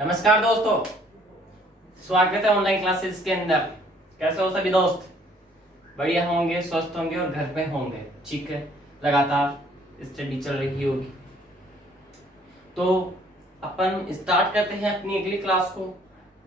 नमस्कार दोस्तों, स्वागत है ऑनलाइन क्लासेस के अंदर। कैसे हो सभी दोस्त? बढ़िया होंगे, स्वस्थ होंगे और घर पे होंगे। ठीक है, लगातार स्टडी चल रही होगी। तो अपन स्टार्ट करते हैं अपनी अगली क्लास को।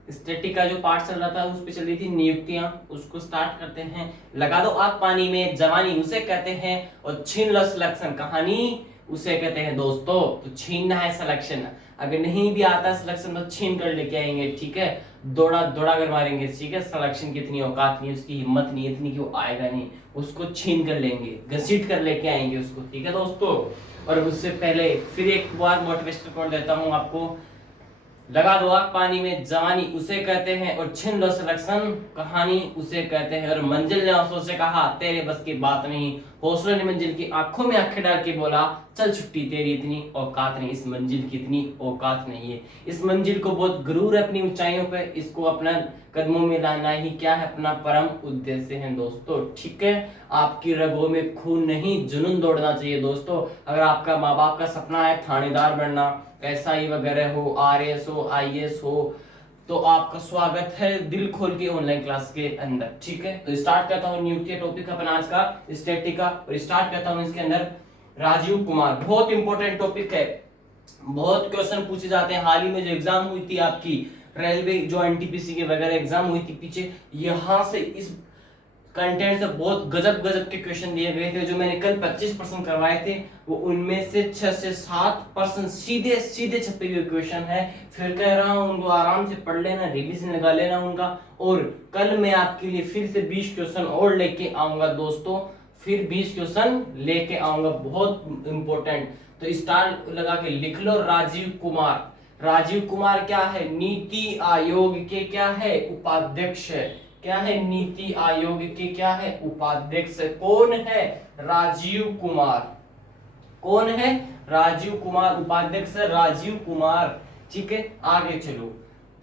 स्टैटिक का जो पार्ट चल रहा था उस पे चल रही थी नियुक्तियां, उसको स्टार्ट करते हैं। लगा दो आग पानी में जवानी उसे कहते हैं, और छीन लो सिलेक्शन कहानी उसे कहते हैं दोस्तों। तो छीनना है सिलेक्शन, अगर नहीं भी आता सिलेक्शन तो छीन कर लेके आएंगे। ठीक है, दौड़ा दौड़ा कर मारेंगे। ठीक है, सिलेक्शन की इतनी औकात नहीं, उसकी हिम्मत नहीं इतनी कि वो आएगा नहीं, उसको छीन कर लेंगे, घसीट कर लेके आएंगे उसको। ठीक है दोस्तों, और उससे पहले फिर एक बार मोटिवेशनल कोट देता हूं आपको। लगा दो आग पानी में जवानी उसे कहते हैं, और छीन लो सिलेक्शन कहानी उसे कहते हैं। और मंजिल ने हौसलों से कहा तेरे बस की बात नहीं, हौसलों ने मंजिल की आंखों में आंखें डाल के बोला चल छुट्टी तेरी इतनी औकात नहीं। इस मंजिल की इतनी औकात नहीं है, इस मंजिल को बहुत गुरूर है अपनी ऊंचाइयों पे, इसको अपना कदमों में लाना ही क्या है अपना परम उद्देश्य है दोस्तों। ठीक है, आपकी रगों में खून नहीं जुनून दौड़ना चाहिए दोस्तों। अगर आपका माँ बाप का सपना है थानेदार बनना, एसआई वगैरह हो, आरएस हो, आईएएस हो, तो आपका स्वागत है दिल खोल के ऑनलाइन क्लास के अंदर। ठीक है, तो स्टार्ट करता हूँ नियुक्ति टॉपिक अपन आज का स्टैटिक का, और स्टार्ट करता हूँ इसके अंदर राजीव कुमार। बहुत इंपॉर्टेंट टॉपिक है, बहुत क्वेश्चन पूछे जाते हैं। हाल ही में जो एग्जाम हुई थी आपकी रेलवे, जो एनटीपीसी के वगैरह एग्जाम हुई थी पीछे, यहाँ से इस कंटेंट से बहुत गजब गजब के क्वेश्चन दिए गए थे। जो मैंने कल 25% करवाए थे, वो उनमें से 6 से 7% सीधे सीधे छपे हुए क्वेश्चन है। फिर कह रहा हूं उनको आराम से पढ़ लेना, रिवीजन लगा लेना उनका। और कल मैं आपके लिए फिर से 20 क्वेश्चन और लेके आऊंगा दोस्तों, फिर 20 क्वेश्चन लेके आऊंगा, बहुत इंपॉर्टेंट। तो स्टार लगा के लिख लो राजीव कुमार। राजीव कुमार क्या है? नीति आयोग के क्या है? उपाध्यक्ष है। क्या है? नीति आयोग के क्या है? उपाध्यक्ष। कौन है? राजीव कुमार। कौन है? राजीव कुमार, उपाध्यक्ष राजीव कुमार। ठीक है, आगे चलो।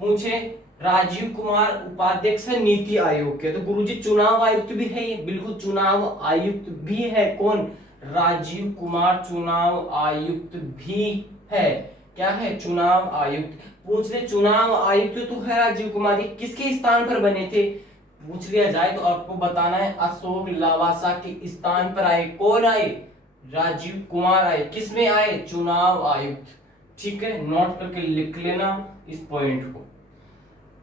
पूछे राजीव कुमार उपाध्यक्ष नीति आयोग के, तो गुरुजी चुनाव आयुक्त भी है ये, बिल्कुल चुनाव आयुक्त भी है। कौन? राजीव कुमार चुनाव आयुक्त भी है। क्या है? चुनाव आयुक्त। पूछ ले चुनाव आयुक्त तो है राजीव कुमार, किसके स्थान पर बने थे? पूछ लिया जाए तो आपको बताना है अशोक लवासा के स्थान पर आए। कौन आए? राजीव कुमार आए। किस में आए? चुनाव आयुक्त। ठीक है, नोट करके लिख लेना इस पॉइंट को।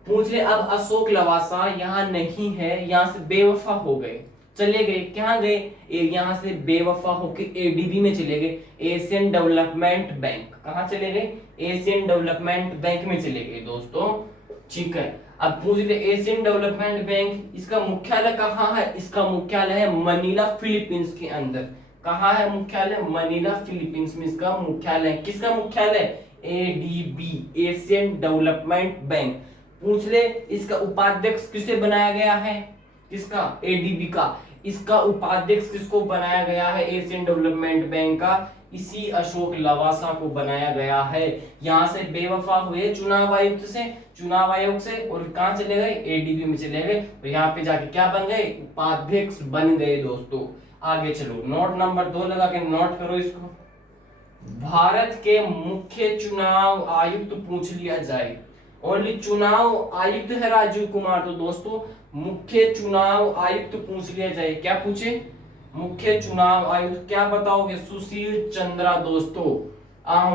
पूछ ले अब अशोक लवासा यहाँ नहीं है, यहाँ से बेवफा हो गए, चले गए। कहाँ गए? यहाँ से बेवफा होके एडीबी में चले गए, एशियन डेवलपमेंट बैंक। कहाँ चले गए? एशियन डेवलपमेंट बैंक में चले गए दोस्तों। ठीक है, अब पूछ ले एशियन डेवलपमेंट बैंक, इसका मुख्यालय कहाँ है? इसका मुख्यालय है मनीला फिलीपींस के अंदर। कहाँ है मुख्यालय? मनीला फिलीपींस में इसका मुख्यालय है। किसका मुख्यालय? ADB, Asian development bank. पूछ ले इसका उपाध्यक्ष किसे बनाया गया है? किसका? एडीबी का। इसका उपाध्यक्ष किसको बनाया गया है? एशियन डेवलपमेंट बैंक का इसी अशोक लवासा को बनाया गया है। यहां से बेवफा हुए चुनाव आयुक्त से, चुनाव आयोग से, और कहां चले गए? एडीबी में चले गए, और यहाँ पे जाके क्या बन गए? उपाध्यक्ष बन गए दोस्तों। आगे चलो, नोट नंबर 2 लगा के नोट करो इसको। भारत के मुख्य चुनाव आयुक्त पूछ लिया जाए, ओनली चुनाव आयुक्त है राजीव कुमार, तो दोस्तों मुख्य चुनाव आयुक्त पूछ लिया जाए। क्या पूछे? मुख्य चुनाव आयुक्त। क्या बताओगे? सुशील चंद्रा दोस्तों।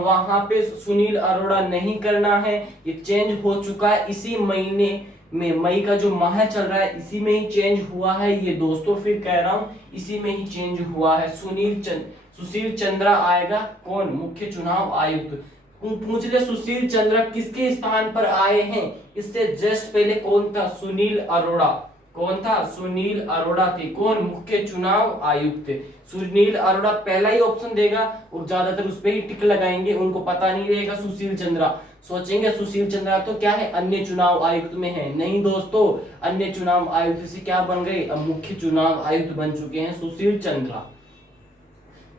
वहां पे सुनील अरोड़ा नहीं करना है, ये चेंज हो चुका है इसी महीने में। मई का जो माह चल रहा है इसी में ही चेंज हुआ है ये दोस्तों, फिर कह रहा हूं इसी में ही चेंज हुआ है। सुशील चंद्रा आएगा। कौन? मुख्य चुनाव आयुक्त। पूछ ले सुशील चंद्रा किसके स्थान पर आए हैं? इससे जस्ट पहले कौन था? सुनील अरोड़ा। कौन था? सुनील अरोड़ा थे। कौन? मुख्य चुनाव आयुक्त। सुनील अरोड़ा पहला ही ऑप्शन देगा, और ज्यादातर उस पर ही टिक लगाएंगे, उनको पता नहीं रहेगा सुशील चंद्रा। सोचेंगे सुशील चंद्रा तो क्या है? अन्य चुनाव आयुक्त में है। नहीं दोस्तों, अन्य चुनाव आयुक्त से क्या बन गए? अब मुख्य चुनाव आयुक्त बन चुके हैं सुशील चंद्रा।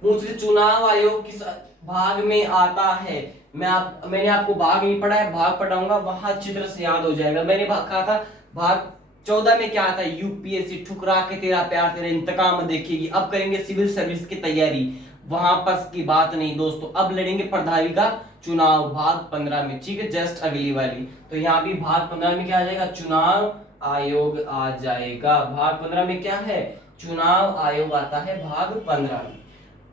पूछ ले चुनाव आयोग किस भाग में आता है? मैंने आपको भाग नहीं पढ़ा है, भाग पढ़ाऊंगा, वहां चित्र से याद हो जाएगा। मैंने कहा था भाग 14 में क्या आता है? यूपीएससी ठुकरा के तेरा प्यार तेरा इंतकाम देखेगी। अब करेंगे सिविल सर्विस की तैयारी। वहां पर की बात नहीं दोस्तों। अब लड़ेंगे प्रधावी का चुनाव भाग 15 में, ठीक है, जस्ट अगली वाली। तो यहाँ भी भाग 15 में क्या आ जाएगा, चुनाव आयोग आ जाएगा। भाग 15 में क्या है, चुनाव आयोग आता है भाग 15 में।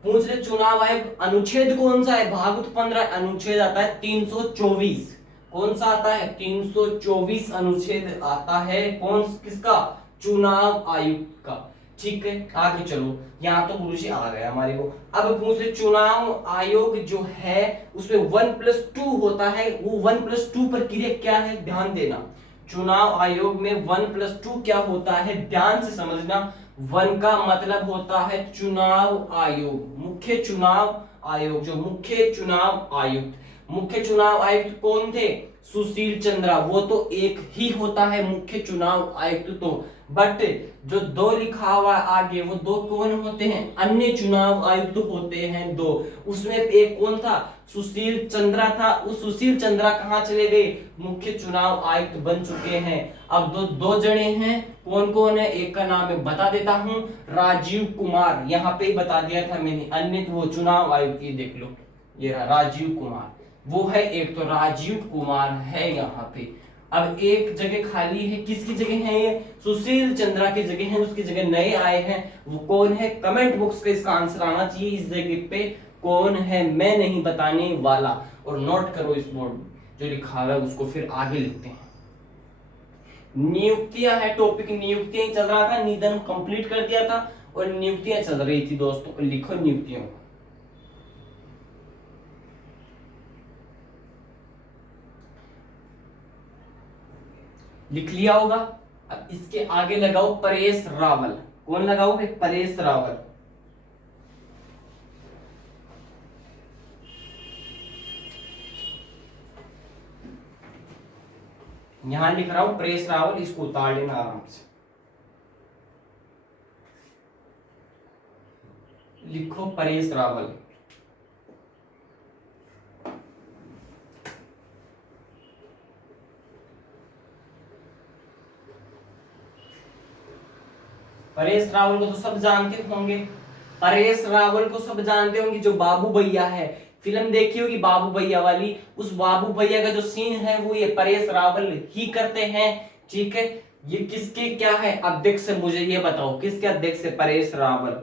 पूछ रहे चुनाव आयोग अनुच्छेद कौन सा है, भाग 15 अनुच्छेद आता है 324। कौन सा आता है, 324 अनुच्छेद आता है, कौन किसका, चुनाव आयुक्त का। ठीक है, आगे चलो, यहाँ तो गुरुजी आ गए हमारे को। अब पूछ रहे चुनाव आयोग जो है उसमें 1+2 होता है, वो 1+2 प्रक्रिया क्या है, ध्यान देना। चुनाव आयोग में 1+2 क्या होता है, ध्यान से समझना। 1 का मतलब होता है चुनाव आयोग, मुख्य चुनाव आयोग, जो मुख्य चुनाव आयुक्त। मुख्य चुनाव आयुक्त कौन थे, सुशील चंद्रा, वो तो एक ही होता है मुख्य चुनाव आयुक्त तो। बट जो दो लिखा हुआ आगे, वो दो कौन होते हैं, अन्य चुनाव आयुक्त होते हैं दो। उसमें एक कौन था, सुशील चंद्रा था। उस सुशील चंद्रा कहां चले गए, मुख्य चुनाव आयुक्त बन चुके हैं। अब दो जने हैं, कौन कौन है, एक का नाम मैं बता देता हूं, राजीव कुमार, यहाँ पे ही बता दिया था मैंने, अन्य वो चुनाव आयुक्त, ये देख लो, ये रहा राजीव कुमार, वो है एक, तो राजीव कुमार है यहाँ पे। अब एक जगह खाली है, किसकी जगह है ये, सुशील चंद्रा की जगह है, उसकी जगह नए आए हैं, वो कौन है, कमेंट बॉक्स पे इसका आंसर आना चाहिए, इस जगह पे कौन है, मैं नहीं बताने वाला। और नोट करो इस बोर्ड जो लिखा हुआ है उसको, फिर आगे लिखते हैं। नियुक्तियां है, टॉपिक नियुक्तियां चल रहा था, निधन कंप्लीट कर दिया था और नियुक्तियां चल रही थी दोस्तों, लिखो नियुक्तियों को। लिख लिया होगा। अब इसके आगे लगाओ परेश रावल, कौन लगाओगे, परेश रावल। यहां लिख रहा हूं परेश रावल, इसको उतार लेना आराम से। लिखो परेश रावल। परेश रावल को तो सब जानते होंगे, परेश रावल को सब जानते होंगे, जो बाबू भैया है, फिल्म देखी होगी बाबू भैया वाली, उस बाबू भैया का जो सीन है वो ये परेश रावल ही करते हैं। ठीक है, ये किसके क्या है अध्यक्ष, मुझे ये बताओ किसके अध्यक्ष है, परेश रावल।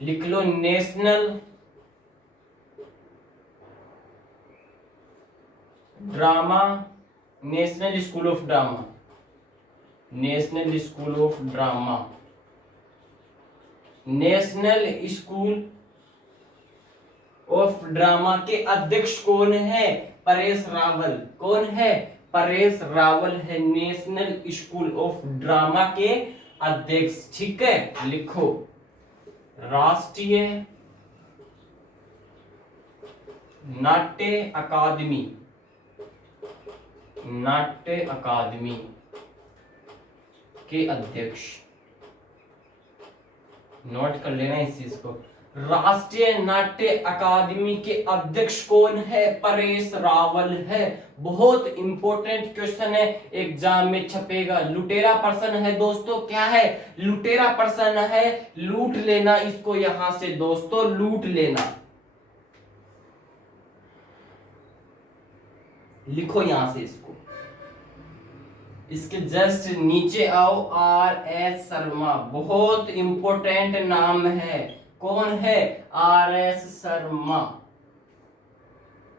लिख लो national drama, National School of Drama, National School of Drama, National School of Drama के अध्यक्ष कौन है, परेश रावल। कौन है, परेश रावल है नेशनल स्कूल ऑफ ड्रामा के अध्यक्ष। ठीक है, लिखो राष्ट्रीय नाट्य अकादमी, नाट्य अकादमी के अध्यक्ष, नोट कर लेना इस चीज को। राष्ट्रीय नाट्य अकादमी के अध्यक्ष कौन है, परेश रावल है। बहुत इंपॉर्टेंट क्वेश्चन है, एग्जाम में छपेगा। लुटेरा पर्सन है दोस्तों, क्या है, लुटेरा पर्सन है, लूट लेना इसको यहां से दोस्तों, लूट लेना। लिखो यहां से इसको, इसके जस्ट नीचे आओ, RS शर्मा, बहुत इंपॉर्टेंट नाम है। कौन है, RS शर्मा।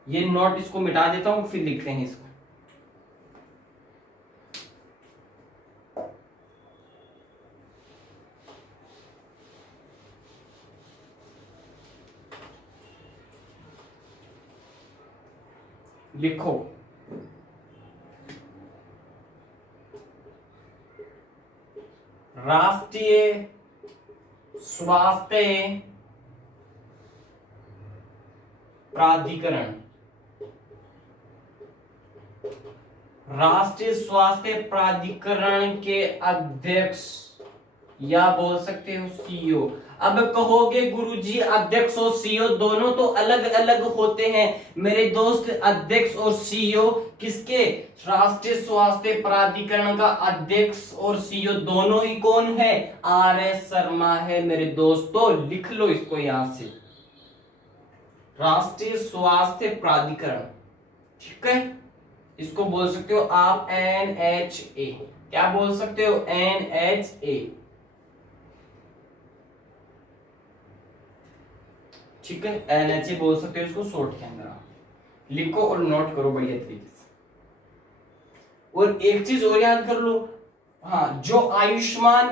ये नोट इसको मिटा देता हूं, फिर लिखते हैं इसको। लिखो राष्ट्रीय स्वास्थ्य प्राधिकरण, राष्ट्रीय स्वास्थ्य प्राधिकरण के अध्यक्ष या बोल सकते हो सीईओ। अब कहोगे गुरुजी अध्यक्ष और सीईओ दोनों तो अलग अलग होते हैं। मेरे दोस्त अध्यक्ष और सीईओ किसके? राष्ट्रीय स्वास्थ्य प्राधिकरण का अध्यक्ष और सीईओ दोनों ही कौन है? आर एस शर्मा है मेरे दोस्तों, लिख लो इसको यहां से, राष्ट्रीय स्वास्थ्य प्राधिकरण, ठीक है। इसको बोल सकते हो आप NHA, क्या बोल सकते हो? NHA, ठीक है, NHA बोल सकते हो इसको शॉर्ट के अंदर। आप लिखो और नोट करो बढ़िया तरीके से। और एक चीज और याद कर लो, हाँ, जो आयुष्मान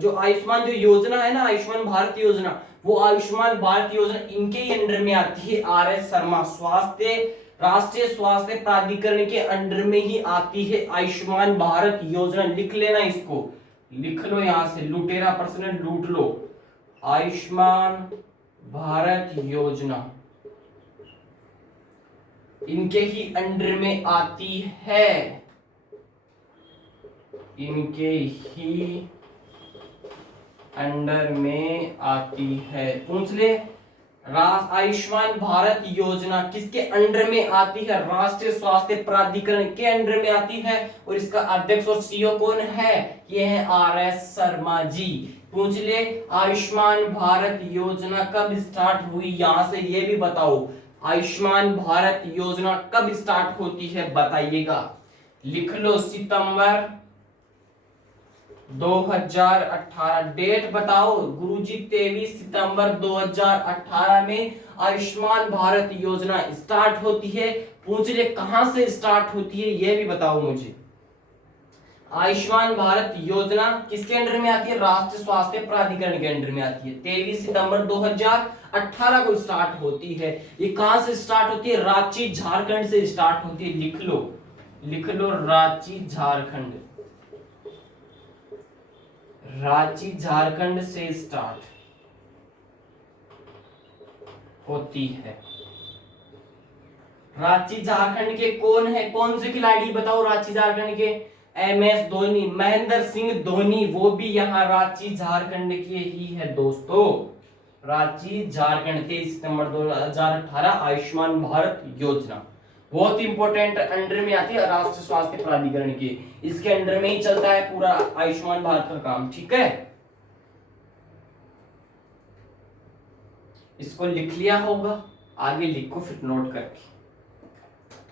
जो योजना है ना, आयुष्मान भारत योजना, वो आयुष्मान भारत योजना इनके ही अंडर में आती है। आर एस शर्मा स्वास्थ्य राष्ट्रीय स्वास्थ्य प्राधिकरण के अंडर में ही आती है आयुष्मान भारत योजना। लिख लेना इसको, लिख लो यहां से, लुटेरा पर्सन लूट लो। आयुष्मान भारत योजना इनके ही अंडर में आती है, इनके ही अंडर में आती है। पूछ ले, आयुष्मान भारत योजना किसके अंडर में आती है? राष्ट्रीय स्वास्थ्य प्राधिकरण के अंडर में आती है। और इसका अध्यक्ष और सीईओ कौन है? ये है आर एस शर्मा जी। पूछ ले, आयुष्मान भारत योजना कब स्टार्ट हुई? यहां से ये भी बताओ, आयुष्मान भारत योजना कब स्टार्ट होती है बताइएगा। लिख लो, सितंबर 2018। डेट बताओ गुरुजी। 23 सितंबर 2018 में आयुष्मान भारत योजना स्टार्ट होती है। पूछ ले कहां से स्टार्ट होती है ये भी बताओ मुझे। आयुष्मान भारत योजना किसके अंडर में आती है? राष्ट्रीय स्वास्थ्य प्राधिकरण के अंडर में आती है। 23 सितंबर 2018 को स्टार्ट होती है। ये कहां से स्टार्ट होती है? रांची झारखंड से स्टार्ट होती है। लिख लो, लिख लो, रांची झारखंड, रांची झारखंड से स्टार्ट होती है। रांची झारखंड के कौन है, कौन से खिलाड़ी बताओ? रांची झारखंड के MS धोनी, महेंद्र सिंह धोनी, वो भी यहाँ रांची झारखंड के ही है दोस्तों। रांची झारखंड, 23 सितंबर 2018 आयुष्मान भारत योजना बहुत इंपॉर्टेंट अंडर में आती है राष्ट्रीय स्वास्थ्य प्राधिकरण के। इसके अंडर में ही चलता है पूरा आयुष्मान भारत का काम, ठीक है। इसको लिख लिया होगा, आगे लिखो फिर नोट करके।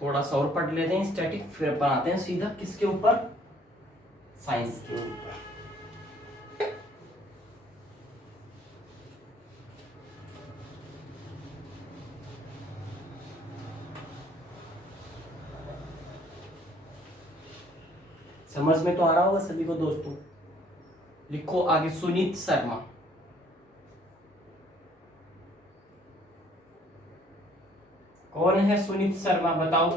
थोड़ा सा और पढ़ लेते हैं स्टैटिक, फिर अपन आते हैं सीधा किसके ऊपर? साइंस के ऊपर। समझ में तो आ रहा होगा सभी को दोस्तों। लिखो आगे, सुनीत शर्मा। कौन है सुनीत शर्मा बताओ?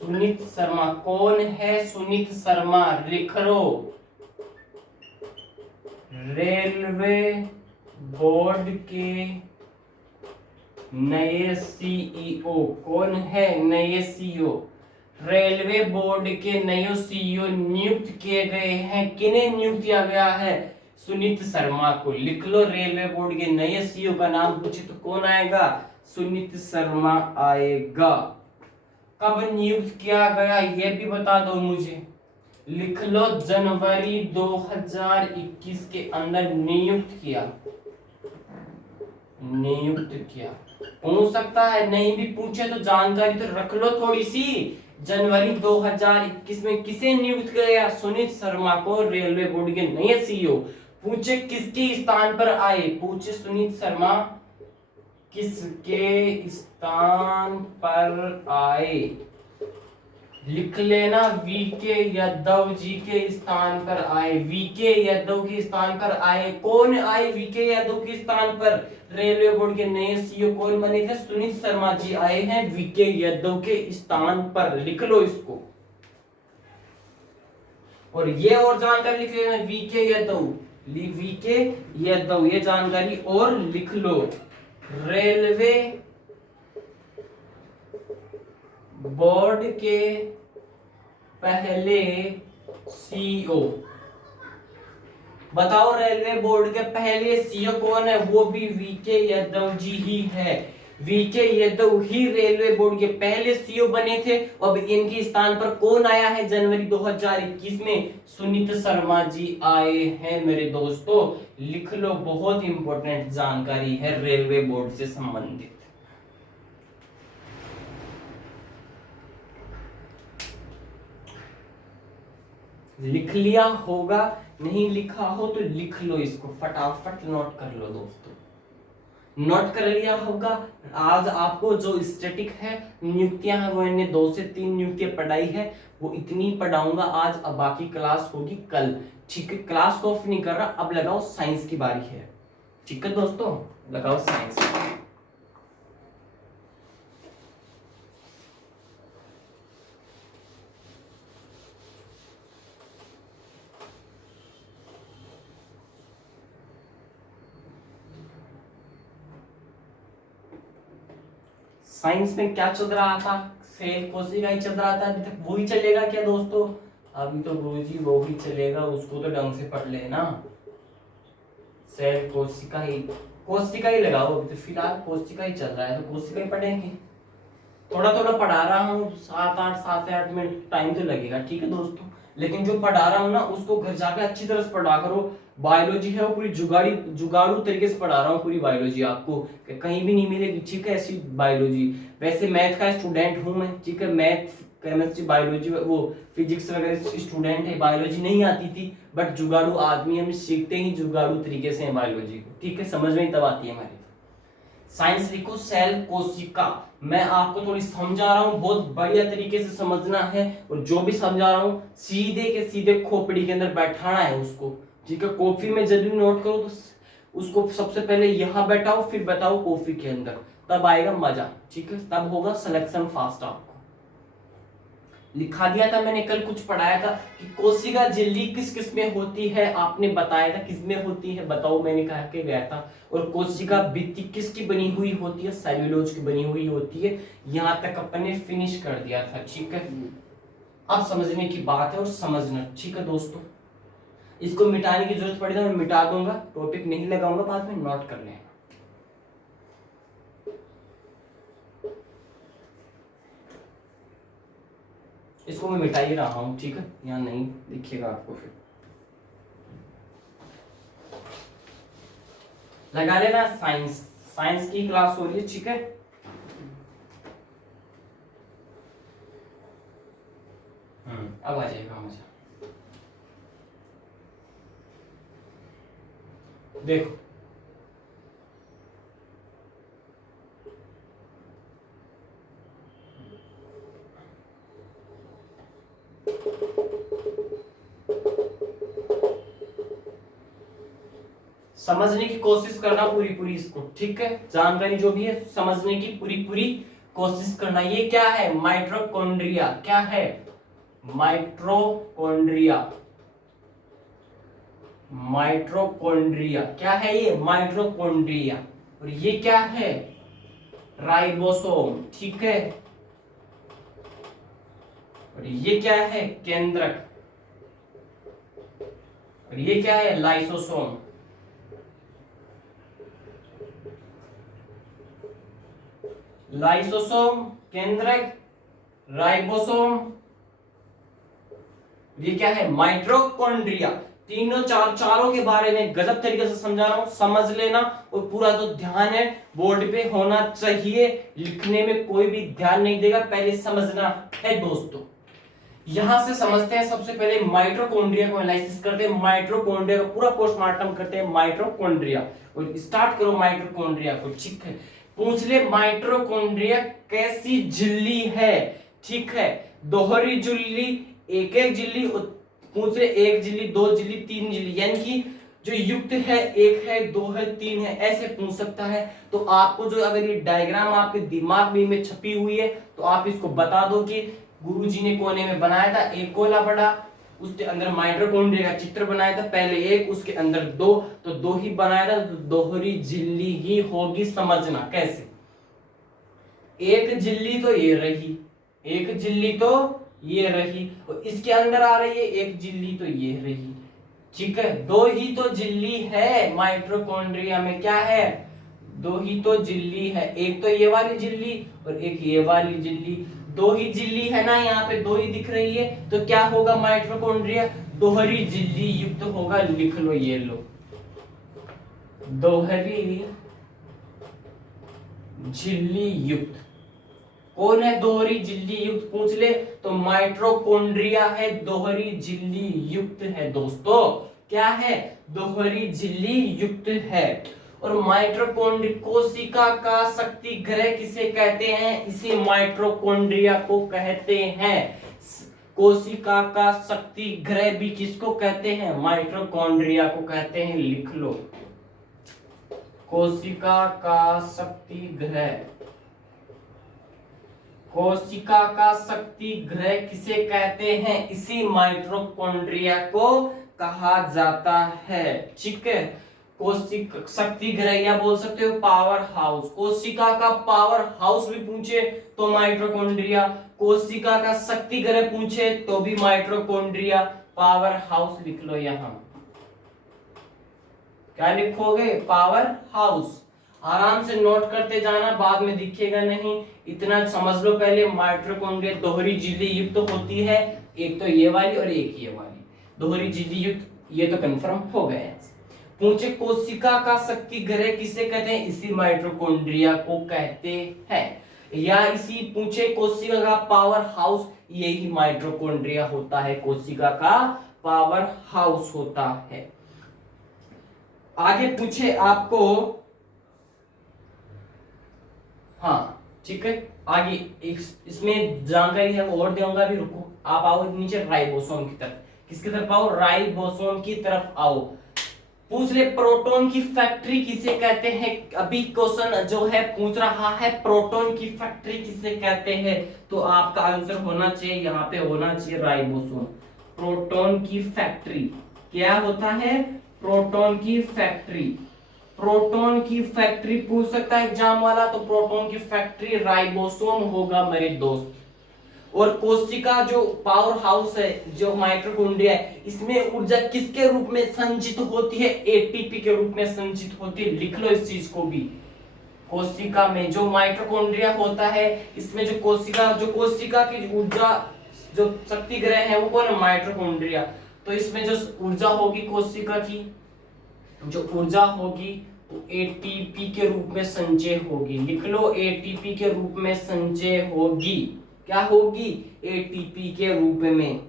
सुनीत शर्मा कौन है? सुनीत शर्मा लिख लो, रेलवे बोर्ड के नए सीईओ। कौन है नए सीईओ? रेलवे बोर्ड के नए सीईओ नियुक्त किए गए हैं। किन्हें नियुक्त किया गया है? सुनीत शर्मा को। लिख लो, रेलवे बोर्ड के नए सीईओ का नाम पूछे तो कौन आएगा? सुनीत शर्मा आएगा। कब नियुक्त किया गया ये भी बता दो मुझे। लिख लो, जनवरी 2021 के अंदर नियुक्त किया, नियुक्त किया। पूछ सकता है, नहीं भी पूछे तो जानकारी तो रख लो थोड़ी सी। जनवरी 2021 में किसे नियुक्त किया? सुनीत शर्मा को रेलवे बोर्ड के नए सीईओ। पूछे किसके स्थान पर आए? पूछे सुनीत शर्मा किसके स्थान पर आए? लिख लेना, वीके यादव जी के स्थान पर आए। वीके यादव के स्थान पर आए। कौन आए वीके यादव के स्थान पर? रेलवे बोर्ड के नए सीईओ कौन बने थे? सुनीत शर्मा जी आए हैं वीके यादव के स्थान पर। लिख लो इसको, और ये और जानकारी लिख लेना, वीके यादव, वीके यादव, ये जानकारी और लिख लो। रेलवे बोर्ड के पहले सीईओ, बताओ रेलवे बोर्ड के पहले सीईओ कौन है? वो भी वीके यादव जी ही है। वीके यादव ही रेलवे बोर्ड के पहले सीईओ बने थे। अब इनके स्थान पर कौन आया है जनवरी 2021 में? सुनीत शर्मा जी आए हैं मेरे दोस्तों। लिख लो, बहुत इंपॉर्टेंट जानकारी है रेलवे बोर्ड से संबंधित। लिख लिया होगा, नहीं लिखा हो तो लिख लो, इसको फटाफट नोट कर लो दोस्तों। नोट कर लिया होगा। आज आपको जो स्टैटिक है नियुक्तियां हैं वो इन्हें 2 से 3 नियुक्तियां पढ़ाई है, वो इतनी पढ़ाऊंगा आज। अब बाकी क्लास होगी कल, ठीक है? क्लास को ऑफ नहीं कर रहा। अब लगाओ साइंस की बारी है, ठीक है दोस्तों? लगाओ साइंस। साइंस में क्या चल रहा था? सेल कोशिका ही चल रहा था अभी तक। वही चलेगा क्या दोस्तों? अभी तो गुरुजी वो ही चलेगा, उसको तो ढंग से पढ़ लेना। सेल कोशिका ही लगाओ। अभी तो फिलहाल कोशिका ही चल रहा है तो कोशिका ही पढ़ेंगे। थोड़ा थोड़ा पढ़ा रहा हूँ, 7-8 मिनट टाइम तो लगेगा, ठीक है दोस्तों? लेकिन जो पढ़ा रहा हूँ ना उसको घर जाकर अच्छी तरह से पढ़ा करो। बायोलॉजी है वो पूरी जुगाड़ू तरीके से पढ़ा रहा हूँ। पूरी बायोलॉजी आपको कहीं भी नहीं मिलेगी, ठीक है? ऐसी बायोलॉजी। वैसे मैथ का स्टूडेंट हूँ मैं, ठीक है? मैथ, केमिस्ट्री, बायोलॉजी, वो फिजिक्स वगैरह स्टूडेंट है। बायोलॉजी नहीं आती थी, बट जुगाड़ू आदमी हम सीखते ही जुगाड़ू तरीके से बायोलॉजी को, ठीक है? समझ में तब आती है हमारी। साइंस लिखो, सेल कोशिका। मैं आपको थोड़ी समझा रहा हूँ, बहुत बढ़िया तरीके से समझना है। और जो भी समझा रहा हूँ सीधे के सीधे खोपड़ी के अंदर बैठाना है उसको, ठीक है? कॉपी में जरूर नोट करो तो उसको सबसे पहले यहाँ बैठाओ, फिर बताओ कॉपी के अंदर, तब आएगा मजा, ठीक है? तब होगा सिलेक्शन फास्ट। आपको लिखा दिया था मैंने, कल कुछ पढ़ाया था कि कोशिका झिल्ली किस किस में होती है, आपने बताया था किस में होती है, बताओ, मैंने कहा के गया था। और कोशिका भित्ति किसकी बनी हुई होती है? सेल्यूलोज की बनी हुई होती है। यहां तक अपने फिनिश कर दिया था, ठीक है? अब समझने की बात है और समझना, ठीक है दोस्तों? इसको मिटाने की जरूरत पड़ी तो मैं मिटा दूंगा, टॉपिक नहीं लगाऊंगा, बाद में नोट कर लें। इसको मैं मिटा ही रहा हूं, ठीक है? यहाँ नहीं दिखेगा आपको, फिर लगा लेना। साइंस की क्लास हो रही है, ठीक है? अब आ जाएगा मुझे। देखो, समझने की कोशिश करना पूरी पूरी इसको, ठीक है? जानकारी जो भी है समझने की पूरी पूरी कोशिश करना। ये क्या है? माइटोकॉन्ड्रिया। क्या है? माइटोकॉन्ड्रिया। माइटोकॉन्ड्रिया क्या है? ये माइटोकॉन्ड्रिया। और ये क्या है? राइबोसोम, ठीक है? और ये क्या है? केंद्रक। और ये क्या है? लाइसोसोम। लाइसोसोम, केंद्रक, राइबोसोम, ये क्या है? माइटोकॉन्ड्रिया। चारों के बारे में गजब तरीके से समझा रहा हूं, समझ लेना। और पूरा जो ध्यान है बोर्ड पे होना चाहिए, लिखने में कोई भी ध्यान नहीं देगा, पहले समझना है दोस्तों। यहां से समझते हैं सबसे पहले माइटोकॉन्ड्रिया को एनालिसिस करते हैं, माइटोकॉन्ड्रिया का पूरा पोस्टमार्टम करते हैं माइटोकॉन्ड्रिया। और स्टार्ट करो माइटोकॉन्ड्रिया को, ठीक है? पूछ ले माइटोकॉन्ड्रिया कैसी झिल्ली है, ठीक है? दोहरी झिल्ली, एक एक झिल्ली, पूछ ले एक झिल्ली, 2 झिल्ली, 3 झिल्ली, यानी कि जो युक्त है 1 है, 2 है, 3 है, ऐसे पूछ सकता है। तो आपको जो अगर ये डायग्राम आपके दिमाग में छपी हुई है तो आप इसको बता दो कि गुरुजी ने कोने में बनाया था एक गोला बड़ा, उसके अंदर माइटोकॉन्ड्रिया का चित्र बनाया था, पहले एक, उसके अंदर 2, तो 2 ही बनाया था, तो दोहरी झिल्ली ही होगी। समझना कैसे? एक झिल्ली तो ये रही, एक झिल्ली तो ये रही, और इसके अंदर आ रही है एक झिल्ली तो ये रही, ठीक है, दो ही तो झिल्ली है माइटोकॉन्ड्रिया में, क्या है, दो ही तो झिल्ली है, एक तो ये वाली झिल्ली और एक ये वाली झिल्ली, दो ही झिल्ली है ना, यहाँ पे दो ही दिख रही है, तो क्या होगा माइटोकॉन्ड्रिया, दोहरी झिल्ली युक्त होगा, लिख लो, ये लो, दोहरी झिल्ली युक्त। कौन है दोहरी झिल्ली युक्त, पूछ ले तो माइटोकॉन्ड्रिया है, दोहरी झिल्ली युक्त है दोस्तों, क्या है, दोहरी झिल्ली युक्त है। और माइटोकॉन्ड्रिया कोशिका का शक्ति ग्रह किसे कहते हैं, इसे माइटोकॉन्ड्रिया को कहते हैं। कोशिका का शक्ति ग्रह भी किसको कहते हैं, माइटोकॉन्ड्रिया को कहते हैं, लिख लो, कोशिका का शक्ति ग्रह, कोशिका का शक्ति ग्रह किसे कहते हैं, इसी माइटोकॉन्ड्रिया को कहा जाता है। ठीक है, कोशिका शक्ति ग्रह या बोल सकते हो पावर हाउस, कोशिका का पावर हाउस भी पूछे तो माइटोकॉन्ड्रिया, कोशिका का शक्ति ग्रह पूछे तो भी माइटोकॉन्ड्रिया, पावर हाउस लिख लो यहां, क्या लिखोगे, पावर हाउस। आराम से नोट करते जाना, बाद में दिखेगा नहीं, इतना समझ लो पहले, माइटोकॉन्ड्रिया दोहरी झिल्ली युक्त होती है, एक तो ये वाली और एक ये वाली, दोहरी झिल्ली युक्त, ये तो कंफर्म हो गया। पूछे कोशिका का शक्ति ग्रह किसे कहते हैं, इसी माइटोकॉन्ड्रिया को कहते हैं। या इसी पूछे कोशिका का पावर हाउस, यही माइटोकॉन्ड्रिया होता है, कोशिका का पावर हाउस होता है। आगे पूछे आपको, हाँ ठीक है, आगे इसमें जानकारी है और दूंगा भी, रुको, आप आओ नीचे राइबोसोम की तरफ, किसकी तरफ आओ, राइबोसोम की तरफ आओ। पूछ ले प्रोटॉन की फैक्ट्री किसे कहते हैं, अभी क्वेश्चन जो है पूछ रहा है प्रोटॉन की फैक्ट्री किसे कहते हैं, तो आपका आंसर होना चाहिए, यहाँ पे होना चाहिए राइबोसोम। प्रोटॉन की फैक्ट्री क्या होता है, प्रोटॉन की फैक्ट्री, प्रोटॉन की फैक्ट्री पूछ सकता है एग्जाम वाला, तो प्रोटॉन की फैक्ट्री राइबोसोम होगा मेरे दोस्त। और कोशिका जो पावर हाउस है, जो माइटोकॉन्ड्रिया है, इसमें ऊर्जा किसके रूप में संचित होती है, एटीपी के रूप में संचित होती है, लिख लो इस चीज को भी। कोशिका में जो माइटोकॉन्ड्रिया होता है, इसमें जो कोशिका की ऊर्जा, जो शक्ति ग्रह है वो कौन है, माइटोकॉन्ड्रिया। तो इसमें जो ऊर्जा होगी कोशिका की, जो ऊर्जा होगी वो एटीपी के रूप में संचय होगी, लिख लो, एटीपी के रूप में संचय होगी, क्या होगी, एटीपी के रूप में।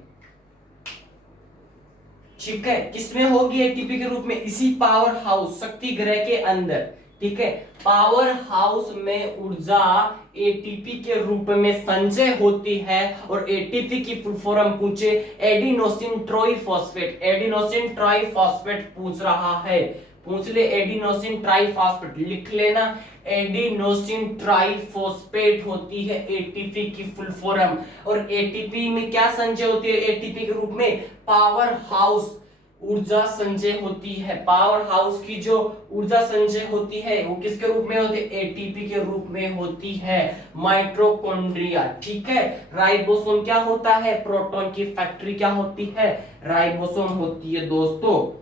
ठीक है, किसमें होगी एटीपी के रूप में, इसी पावर हाउस शक्ति ग्रह के अंदर। ठीक है, पावर हाउस में ऊर्जा एटीपी के रूप में संचय होती है, और एटीपी की फुल फॉर्म पूछे एडिनोसिन ट्राइफॉस्फेट, एडिनोसिन ट्राइफॉस्फेट पूछ रहा है, पूछ ले एडिनोसिन ट्राइफॉस्फेट, लिख लेना, एडिनोसिन ट्राइफॉस्फेट होती है एटीपी की फुल फॉर्म। और एटीपी में क्या संचय होती है, एटीपी के रूप में पावर हाउस ऊर्जा संचय होती है, पावर हाउस की जो ऊर्जा संचय होती है वो किसके रूप में होती है, एटीपी के रूप में होती है, माइटोकॉन्ड्रिया। ठीक है, राइबोसोम क्या होता है, प्रोटॉन की फैक्ट्री क्या होती है, राइबोसोम होती है दोस्तों।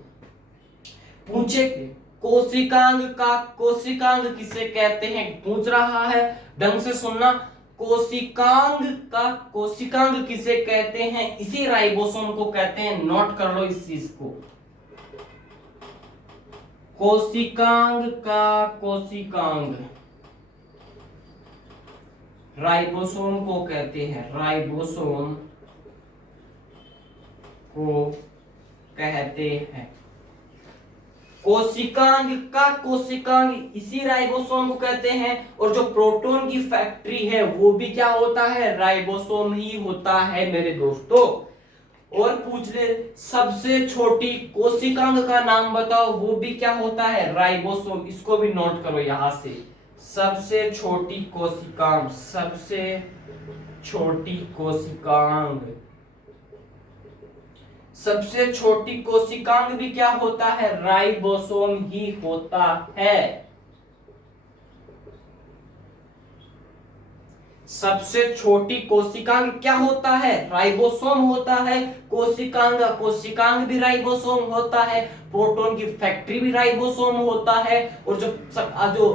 पूछे कोशिकांग किसे कहते हैं, पूछ रहा है, ढंग से सुनना, कोशिकांग किसे कहते हैं, इसी राइबोसोम को कहते हैं, नोट कर लो इस चीज को, कोशिकांग राइबोसोम को कहते हैं, राइबोसोम को कहते हैं, कोशिकांग इसी राइबोसोम को कहते हैं। और जो प्रोटॉन की फैक्ट्री है वो भी क्या होता है, राइबोसोम ही होता है मेरे दोस्तों। और पूछ ले सबसे छोटी कोशिकांग का नाम बताओ, वो भी क्या होता है, राइबोसोम, इसको भी नोट करो यहां से, सबसे छोटी कोशिकांग, सबसे छोटी कोशिकांग, सबसे छोटी कोशिकांग भी क्या होता है, राइबोसोम ही होता है। सबसे छोटी कोशिकांग क्या होता है? राइबोसोम होता है। कोशिकांग भी राइबोसोम होता है। प्रोटॉन की फैक्ट्री भी राइबोसोम होता है। और जो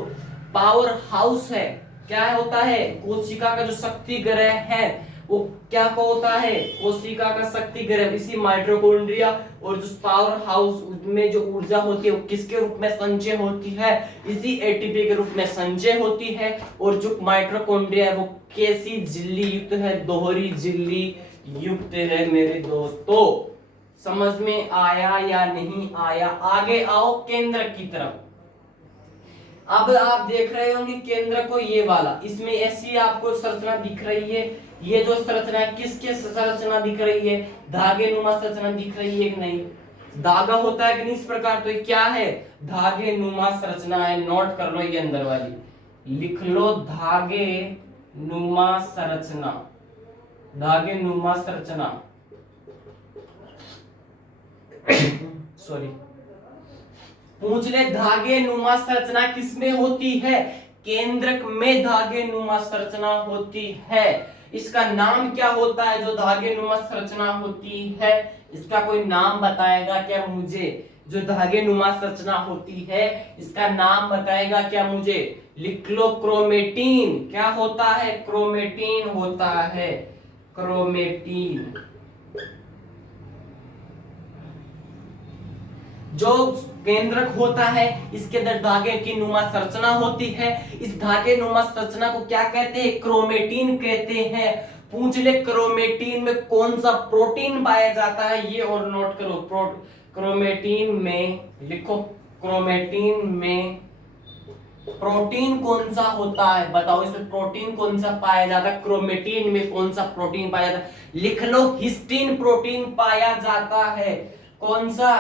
पावर हाउस है, क्या होता है? कोशिका का जो शक्ति ग्रह है वो क्या को होता है? कोशिका का शक्ति ग्रह, इसी माइटोकॉन्ड्रिया। और जो पावर हाउस में जो ऊर्जा होती है वो किसके रूप में संचय होती है? इसी एटीपी के रूप में संचय होती है। और जो माइटोकॉन्ड्रिया है वो कैसी झिल्ली युक्त है? दोहरी झिल्ली युक्त है मेरे दोस्तों। समझ में आया या नहीं आया? आगे आओ केंद्र की तरफ। अब आप देख रहे होंगे केंद्र को, ये वाला, इसमें ऐसी आपको संरचना दिख रही है। ये जो संरचना है किसके संरचना दिख रही है? धागे नुमा संरचना दिख रही है कि नहीं? धागा होता है कि नहीं इस प्रकार, तो ये क्या है? धागे नुमा संरचना है। नोट कर लो ये अंदर वाली, लिख लो धागे नुमा संरचना। धागे नुमा संरचना सॉरी, पूछ ले धागे नुमा संरचना किसमें होती है? केंद्रक में धागे नुमा संरचना होती है। इसका नाम क्या होता है जो धागे नुमा संरचना होती है? इसका कोई नाम बताएगा क्या मुझे? जो धागे नुमा संरचना होती है इसका नाम बताएगा क्या मुझे? लिख लो क्रोमेटीन। क्या होता है? क्रोमेटीन होता है। क्रोमेटीन। जो केंद्रक होता है इसके अंदर धागे की नुमा संरचना होती है। इस धागे नुमा संरचना को क्या कहते हैं? क्रोमेटीन कहते हैं। पूछ ले क्रोमेटीन में कौन सा प्रोटीन पाया जाता है? ये और नोट करो। क्रोमेटीन में लिखो, क्रोमेटीन में प्रोटीन कौन सा होता है? बताओ इसमें प्रोटीन कौन सा पाया जाता है? क्रोमेटीन में कौन सा प्रोटीन पाया जाता है? लिख लो हिस्टीन प्रोटीन पाया जाता है। कौन सा?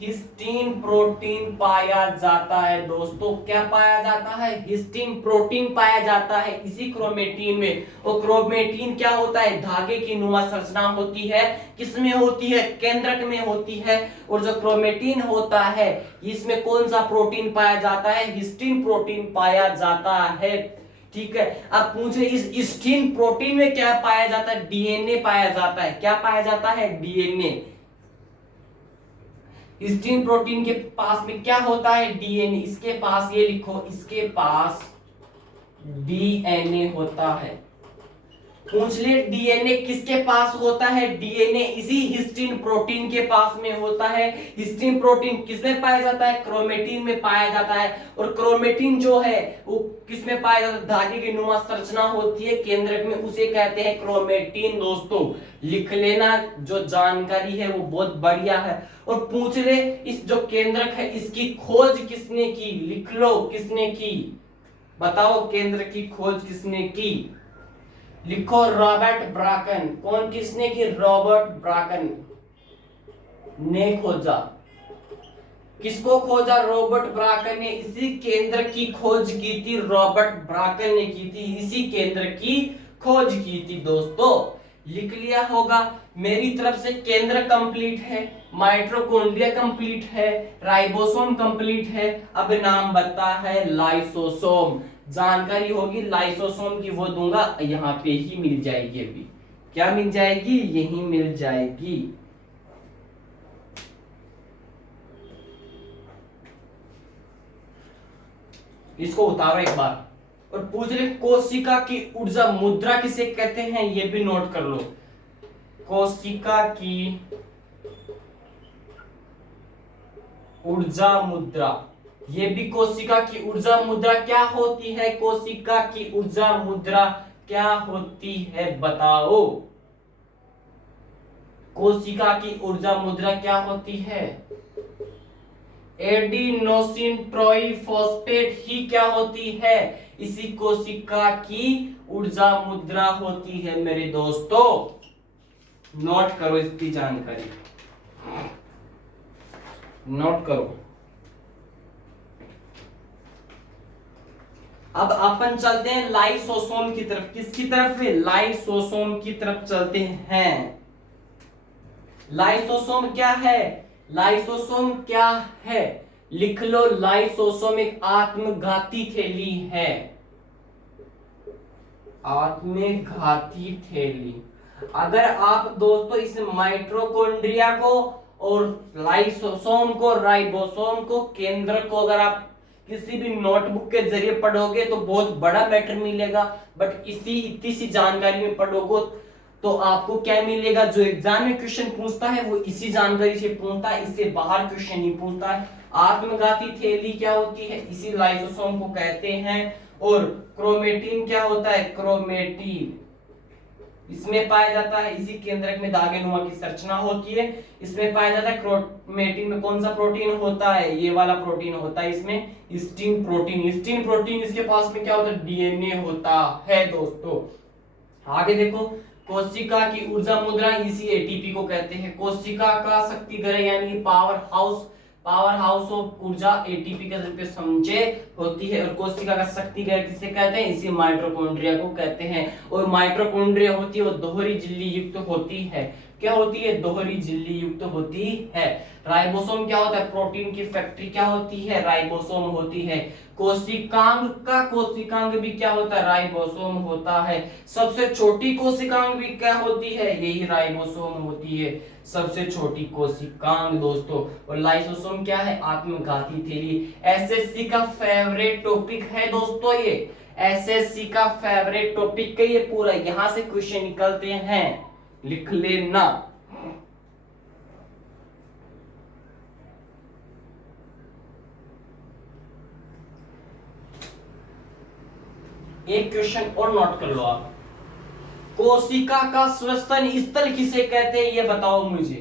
हिस्टीन प्रोटीन पाया जाता है दोस्तों। क्या पाया जाता है? हिस्टीन प्रोटीन पाया जाता है इसी क्रोमेटीन में। और क्रोमेटीन क्या होता है? धागे की नुमा संरचना होती है। किसमें होती है? केंद्रक में होती है। और जो क्रोमेटीन होता है इसमें कौन सा प्रोटीन पाया जाता है? हिस्टीन प्रोटीन पाया जाता है। ठीक है, अब पूछे इस हिस्टीन प्रोटीन में क्या पाया जाता है? डीएनए पाया जाता है। क्या पाया जाता है? डीएनए। हिस्टीन प्रोटीन के पास में क्या होता है? डीएनए। इसके पास, ये लिखो, इसके पास डीएनए होता है। पूछ ले डीएनए किसके पास होता है? डीएनए इसी हिस्टीन प्रोटीन के पास में होता है। हिस्टीन प्रोटीन किसमें पाया जाता है? क्रोमेटीन में पाया जाता है। और क्रोमेटीन जो है वो किसमें पाया जाता है? धागे की नुमा संरचना होती है केंद्रक में, उसे कहते हैं क्रोमेटीन। दोस्तों लिख लेना, जो जानकारी है वो बहुत बढ़िया है। और पूछ ले इस जो केंद्रक है इसकी खोज किसने की? लिख लो किसने की? बताओ केंद्र की खोज किसने की? लिखो रॉबर्ट ब्राकन। कौन, किसने की? रॉबर्ट ब्राकन ने खोजा। किसको खोजा? रॉबर्ट ब्राकन ने इसी केंद्र की खोज की थी। रॉबर्ट ब्राकन ने की थी, इसी केंद्र की खोज की थी। दोस्तों लिख लिया होगा। मेरी तरफ से केंद्र कंप्लीट है, माइटोकॉन्ड्रिया कंप्लीट है, राइबोसोम कंप्लीट है। अब नाम बता है लाइसोसोम। जानकारी होगी लाइसोसोम की वो दूंगा, यहाँ पे ही मिल जाएगी। अभी क्या मिल जाएगी? यही मिल जाएगी। इसको उतारो एक बार और पूछ ले कोशिका की ऊर्जा मुद्रा किसे कहते हैं? ये भी नोट कर लो। कोशिका की ऊर्जा मुद्रा, ये भी कोशिका की ऊर्जा मुद्रा क्या होती है? कोशिका की ऊर्जा मुद्रा क्या होती है? बताओ। कोशिका की ऊर्जा मुद्रा क्या होती है? एडिनोसिन ट्राइफॉस्फेट ही क्या होती है? इसी कोशिका की ऊर्जा मुद्रा होती है मेरे दोस्तों। नोट करो इसकी जानकारी, नोट करो। अब अपन चलते हैं लाइसोसोम की तरफ। किसकी तरफ? लाइसोसोम की तरफ चलते हैं। लाइसोसोम क्या है? लाइसोसोम क्या है? लिख लो, लाइसोसोम एक आत्मघाती थैली है। आत्मघाती थैली। अगर आप दोस्तों इस माइटोकॉन्ड्रिया को और लाइसोसोम को, राइबोसोम को, केंद्र को अगर आप किसी भी नोटबुक के जरिए पढ़ोगे तो बहुत बड़ा मैटर मिलेगा, बट इतनी सी जानकारी में पढ़ोगे तो आपको क्या मिलेगा, जो एग्जाम में क्वेश्चन पूछता है वो इसी जानकारी से पूछता है, इससे बाहर क्वेश्चन नहीं पूछता है। आत्मघाती थैली क्या होती है, इसी लाइसोसोम को कहते हैं। और क्रोमेटिन क्या होता है, क्रोमेटिन इसमें पाया जाता है, इसी केंद्रक में धागेनुमा की संरचना होती है, इसमें पाया जाता है। क्रोमेटिन में कौन सा प्रोटीन होता है, ये वाला प्रोटीन होता है, इसमें हिस्टीन प्रोटीन। हिस्टीन प्रोटीन इसके पास में क्या होता है, डीएनए होता है दोस्तों। आगे देखो, कोशिका की ऊर्जा मुद्रा, इसी एटीपी को कहते हैं। कोशिका का शक्ति घर यानी पावर हाउस ऑफ ऊर्जा एटीपी के रूप में समझे होती है। और कोशिका का शक्ति घर किसे कहते हैं, इसी माइटोकॉन्ड्रिया को कहते हैं। और माइटोकॉन्ड्रिया होती है वो दोहरी झिल्ली युक्त होती है। क्या होती है, दोहरी झिल्ली युक्त होती है। राइबोसोम क्या होता है, प्रोटीन की फैक्ट्री क्या होती है, राइबोसोम होती है। कोशिकांग भी क्या होता है, राइबोसोम होता है। सबसे छोटी कोशिकांग भी क्या होती है, यही राइबोसोम होती है, सबसे छोटी कोशिकांग दोस्तों। और लाइसोसोम क्या है, आत्मघाती थैली। एसएससी का फेवरेट टॉपिक है दोस्तों ये, एसएससी का फेवरेट टॉपिक है ये पूरा, यहां से क्वेश्चन निकलते हैं, लिख लेना। एक क्वेश्चन और नोट कर लो आप, कोशिका का श्वसन स्थल किसे कहते हैं, ये बताओ मुझे।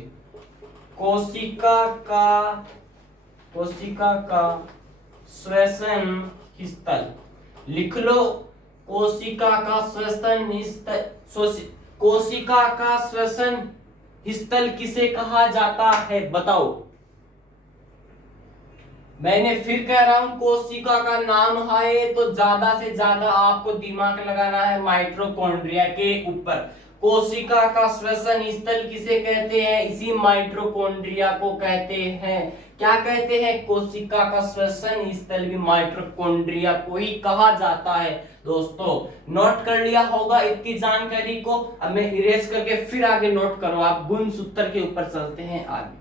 कोशिका का श्वसन स्थल लिख लो। कोशिका का श्वसन स्थल, कोशिका का श्वसन स्थल किसे कहा जाता है, बताओ। मैंने फिर कह रहा हूं, कोशिका का नाम है तो ज्यादा से ज्यादा आपको दिमाग लगाना है माइटोकॉन्ड्रिया के ऊपर। कोशिका का श्वसन स्थल किसे कहते हैं, इसी माइटोकॉन्ड्रिया को कहते हैं। क्या कहते हैं, कोशिका का श्वसन स्थल भी माइटोकॉन्ड्रिया को ही कहा जाता है दोस्तों। नोट कर लिया होगा इतनी जानकारी को। अब मैं इरेज करके फिर आगे नोट करो आप, गुणसूत्र के ऊपर चलते हैं आगे।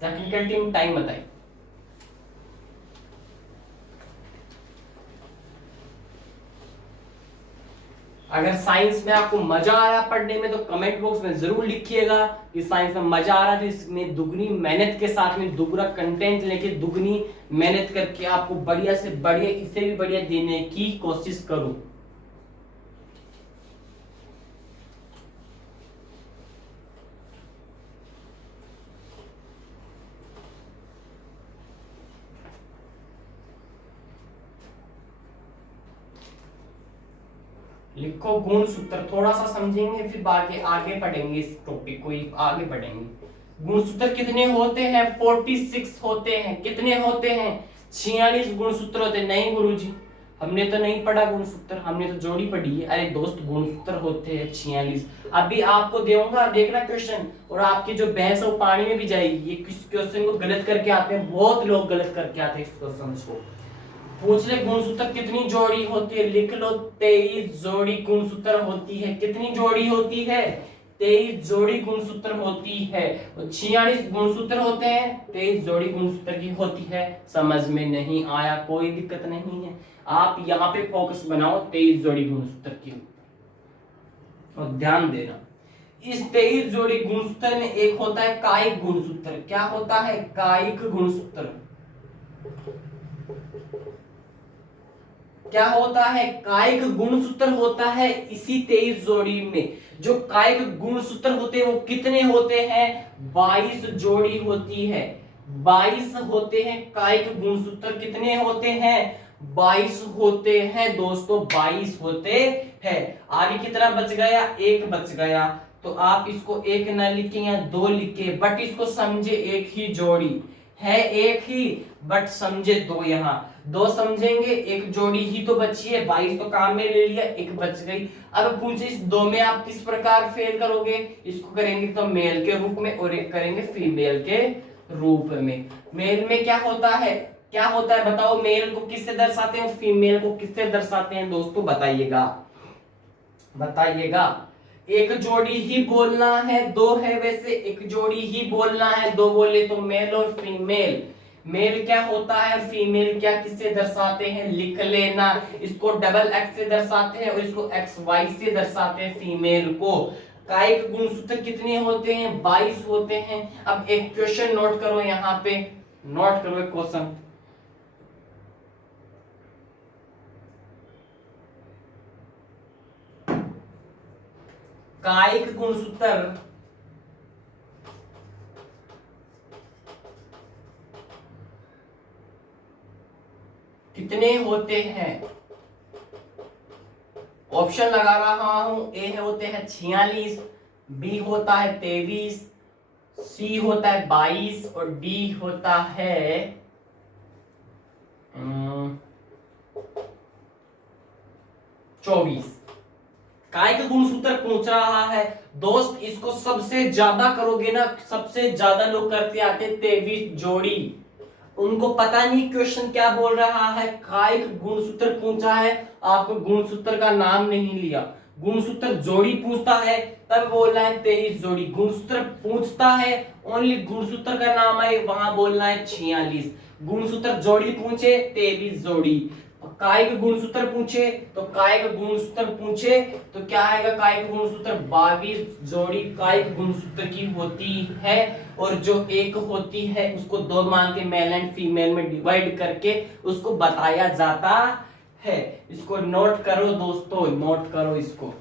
टेक्निकल टीम टाइम बताइए। अगर साइंस में आपको मजा आ रहा पढ़ने में तो कमेंट बॉक्स में जरूर लिखिएगा कि साइंस में मजा आ रहा है, तो इसमें दुगनी मेहनत के साथ में दुगना कंटेंट लेके दुगनी मेहनत करके आपको बढ़िया से बढ़िया, इससे भी बढ़िया देने की कोशिश करूं। लिखो गुणसूत्र, थोड़ा सा समझेंगे फिर बाकी आगे पढ़ेंगे, इस टॉपिक को आगे पढ़ेंगे। गुणसूत्र कितने होते हैं, 46 होते हैं। कितने होते हैं, 46 गुणसूत्र होते हैं। नहीं गुरुजी, हमने तो नहीं पढ़ा गुणसूत्र, हमने तो जोड़ी पढ़ी है। अरे दोस्त, गुणसूत्र होते हैं 46। अभी आपको दूंगा, देखना क्वेश्चन, और आपकी जो बहस है वो पानी में भी जाएगी। ये किस क्वेश्चन को गलत करके आते हैं, बहुत लोग गलत करके आते हैं इस क्वेश्चन को। पूछ ले गुणसूत्र कितनी जोड़ी होती है, लिख लो 23 जोड़ी गुणसूत्र होती है। कितनी जोड़ी होती है, 23 जोड़ी गुणसूत्र होती है। 46 गुणसूत्र होते हैं, 23 जोड़ी गुणसूत्र की होती है। समझ में नहीं आया, कोई दिक्कत नहीं है, आप यहाँ पे फोकस बनाओ 23 जोड़ी गुणसूत्र के ऊपर और ध्यान देना। इस 23 जोड़ी गुणसूत्र में एक होता है कायिक गुणसूत्र। क्या होता है, कायिक गुणसूत्र। क्या होता है, कायिक गुणसूत्र होता है इसी 23 जोड़ी में। जो कायिक गुणसूत्र होते हैं वो कितने होते हैं, 22 जोड़ी होती है। 22 होते हैं कायिक गुणसूत्र। कितने होते हैं, 22 होते हैं दोस्तों, 22 होते हैं। आगे की तरफ बच गया, एक बच गया, तो आप इसको एक न लिखें या दो लिखे, बट इसको समझे एक ही जोड़ी है, एक ही, बट समझे दो। यहाँ दो समझेंगे, एक जोड़ी ही तो बची है, 22 तो काम में ले लिया, एक बच गई। अब पूछे इस दो में आप किस प्रकार फेल करोगे, इसको करेंगे तो मेल के रूप में और एक करेंगे फीमेल के रूप में। मेल में क्या होता है, क्या होता है बताओ, मेल को किससे दर्शाते हैं और फीमेल को किससे दर्शाते हैं दोस्तों, बताइएगा बताइएगा। एक जोड़ी ही बोलना है, दो है वैसे, एक जोड़ी ही बोलना है, दो बोले तो मेल और फीमेल। मेल क्या होता है, फीमेल क्या किससे दर्शाते हैं, लिख लेना। इसको डबल एक्स से दर्शाते हैं और इसको एक्स वाई से दर्शाते हैं फीमेल को। कायिक गुणसूत्र कितने होते हैं, 22 होते हैं। अब एक क्वेश्चन नोट करो, यहाँ पे नोट करो एक क्वेश्चन। कायिक गुणसूत्र कितने होते हैं, ऑप्शन लगा रहा हूं। ए होते हैं 46, बी होता है 23, सी होता है 22 और डी होता है 24। काय का गुणसूत्र पूछ रहा है दोस्त, इसको सबसे ज्यादा करोगे ना, सबसे ज्यादा लोग करते आते 23 जोड़ी। उनको पता नहीं क्वेश्चन क्या बोल रहा है, काय का गुणसूत्र पूछा है, आपको गुणसूत्र का नाम नहीं लिया। गुणसूत्र जोड़ी पूछता है तब बोलना है 23 जोड़ी, गुणसूत्र पूछता है ओनली गुणसूत्र का नाम है वहां बोलना है 46। गुणसूत्र जोड़ी पूछे 23 जोड़ी, काय का गुणसूत्र पूछे तो काय का गुणसूत्र पूछे तो क्या आएगा, काय का गुणसूत्र 22 जोड़ी काय का गुणसूत्र की होती है। और जो एक होती है उसको दो मान के मेल एंड फीमेल में डिवाइड करके उसको बताया जाता है। इसको नोट करो दोस्तों, नोट करो इसको।